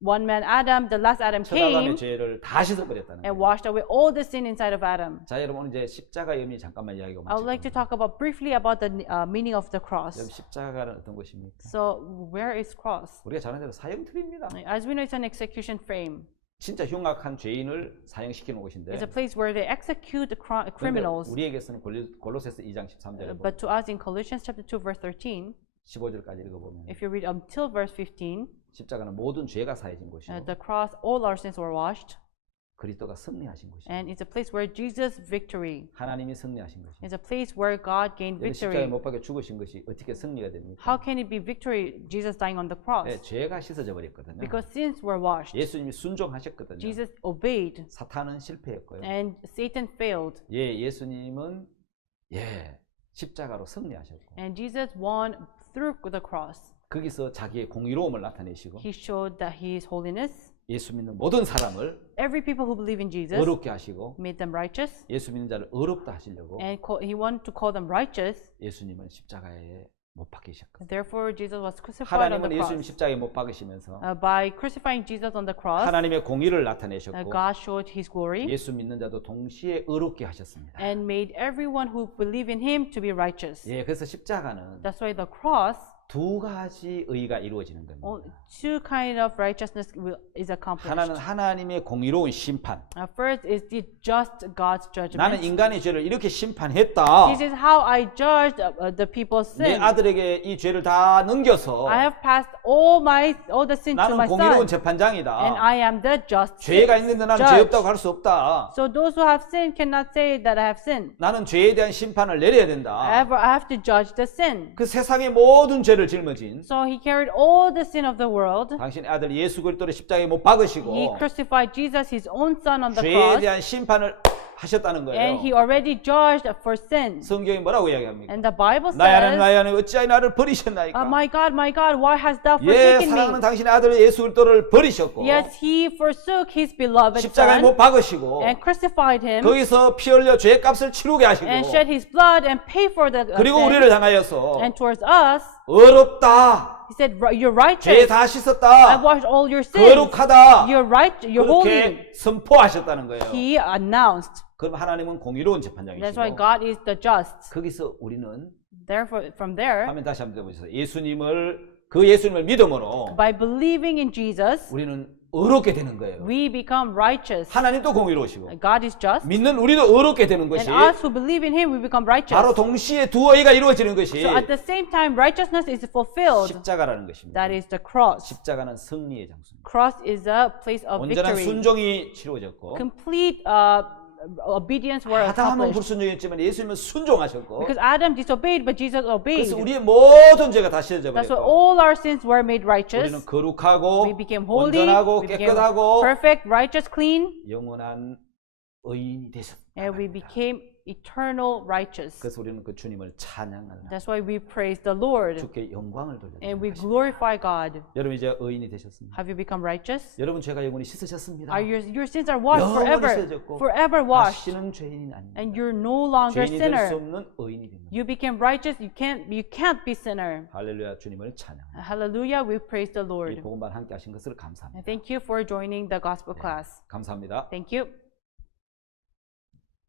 one man Adam, the last Adam 첫 아담의 came 죄를 다 씻어버렸다는 and 거예요. washed away all the sin inside of Adam. 자, 여러분 이제 십자가의 의미 잠깐만 이야기하고 I would like to talk about briefly about the meaning of the 여러분 cross. 십자가는 어떤 것입니까? So where is cross? 우리가 잘 아는 대로 사형틀입니다. As we know, it's an execution frame. 진짜 흉악한 죄인을 사형시키는 곳인데 It's a place where they execute the 그런데 criminals. 우리에게서는 골로새서 2장 13절에 But to us in Colossians chapter 2 verse 13, 15절까지 읽어보면 if you read until verse 15, 십자가는 모든 죄가 사해진 곳이고 the cross, all our sins were washed. 그리스도가 승리하신 곳이고 And it's a place where Jesus' victory. 하나님이 승리하신 것이고 It's a place where God gained 십자가에 victory. 못 박혀 죽으신 것이 어떻게 승리가 됩니까? How can it be victory, Jesus dying on the cross? 네, 죄가 씻어져 버렸거든요. Because sins were washed. 예수님이 순종하셨거든요. Jesus obeyed 사탄은 실패했고요. and Satan failed. 예, 예수님은 십자가로 승리하셨고 And Jesus won through the cross. 거기서 자기의 공의로움을 나타내시고 He showed that His holiness. 예수 믿는 모든 사람을 Every people who believe in Jesus 어렵게 하시고 made them righteous. 예수 믿는 자를 어렵다 하시려고 And He wanted to call them righteous. 예수님은 십자가에 못 박히셨거든요. Therefore, Jesus was crucified on the 하나님은 예수님 cross. 십자가에 못 박으시면서 By crucifying Jesus on the cross, 하나님의 공의를 나타내셨고 God showed His glory 예수 믿는 자도 동시에 어렵게 하셨습니다. and made everyone who believe in Him to be righteous. 예, 그래서 십자가는 That's why the cross 두 가지 의가 이루어지는 Only 겁니다. two kind of righteousness is accomplished. 하나는 하나님의 공의로운 심판. First is the just God's judgment. 나는 인간의 죄를 이렇게 심판했다. This is how I judged the people's 내 sin. 아들에게 이 죄를 다 넘겨서 I have passed all the sin to 나는 my 공의로운 son, and 재판장이다. I am the just 죄가 있는데 나는 죄 judge. 없다고 할 수 없다. So those who have sinned cannot say that I have sinned. 나는 죄에 대한 심판을 내려야 된다. I have to judge the sin. 그 세상의 모든 죄를 짊어진 So he carried all the sin of the world. 당신의 아들 예수 그리스도를 십자가에 못 He 박으시고 crucified Jesus, his own son, on the 죄에 cross, 대한 심판을 하셨다는 and he 거예요. already judged for sin. 성경이 뭐라고 이야기합니까? And the Bible 나의 하나님 says, 나의 하나님 어찌하여 나를 버리셨나이까? my God, why hast thou 예, forsaken 사랑하는 me? 당신의 아들 예수 그리스도를 버리셨고 Yes, he forsook his beloved 십자가에 못 son 박으시고 and crucified him 거기서 피 흘려 죄의 값을 치르게 하시고 and shed his blood and pay for the 그리고 sin. 우리를 향하여서 And towards us, 어렵다, he said, you're 죄 righteous. 다 I 씻었다, washed all your sins. 거룩하다 You're right. You're holy. 그렇게 선포하셨다는 거예요. He announced. 그럼 하나님은 공의로운 That's 재판장이시고 why God is the just. 거기서 우리는 Therefore, from there, 화면 다시 한번 보세요. 예수님을 믿음으로 by believing in Jesus, 우리는 의롭게 되는 거예요. we become righteous. 하나님도 공의로우시고 God is just. 믿는 우리도 의롭게 되는 것이 And us who believe in Him, we become righteous. 바로 동시에 두 의가 이루어지는 것이 So at the same time, righteousness is fulfilled. 십자가라는 것입니다. That is the cross. 십자가는 승리의 장소입니다. Cross is a place of 온전한 victory. 순종이 치루어졌고 Complete obedience were 아담은 accomplished. 불순종했지만 예수님은 순종하셨고 Because Adam disobeyed, but Jesus obeyed. 그래서 우리의 모든 죄가 다 씻어져 That's why 버렸고 all our sins were made righteous. 우리는 거룩하고 We became holy, 온전하고 we became 깨끗하고 perfect, righteous, clean, 영원한 의인이 되셨다. and we became eternal righteous. 그래서 우리는 그 주님을 찬양하는 That's why we praise the Lord 주께 영광을 돌려드립니다. and we glorify God. 여러분 이제 의인이 되셨습니다. Have you become righteous? 여러분 죄가 영원히 씻으셨습니다. Are your sins are washed 영원히 forever, 씻어졌고 forever washed, 다시는 죄인이 아닙니다. and you're no longer 죄인이 될 수 sinner. 없는 의인이 됩니다. You became righteous. You can't be sinner. 할렐루야 주님을 찬양합니다. Hallelujah. We praise the 이 Lord. 복음반 함께 하신 것을 감사합니다. And thank you for joining the gospel class. 감사합니다. Thank you.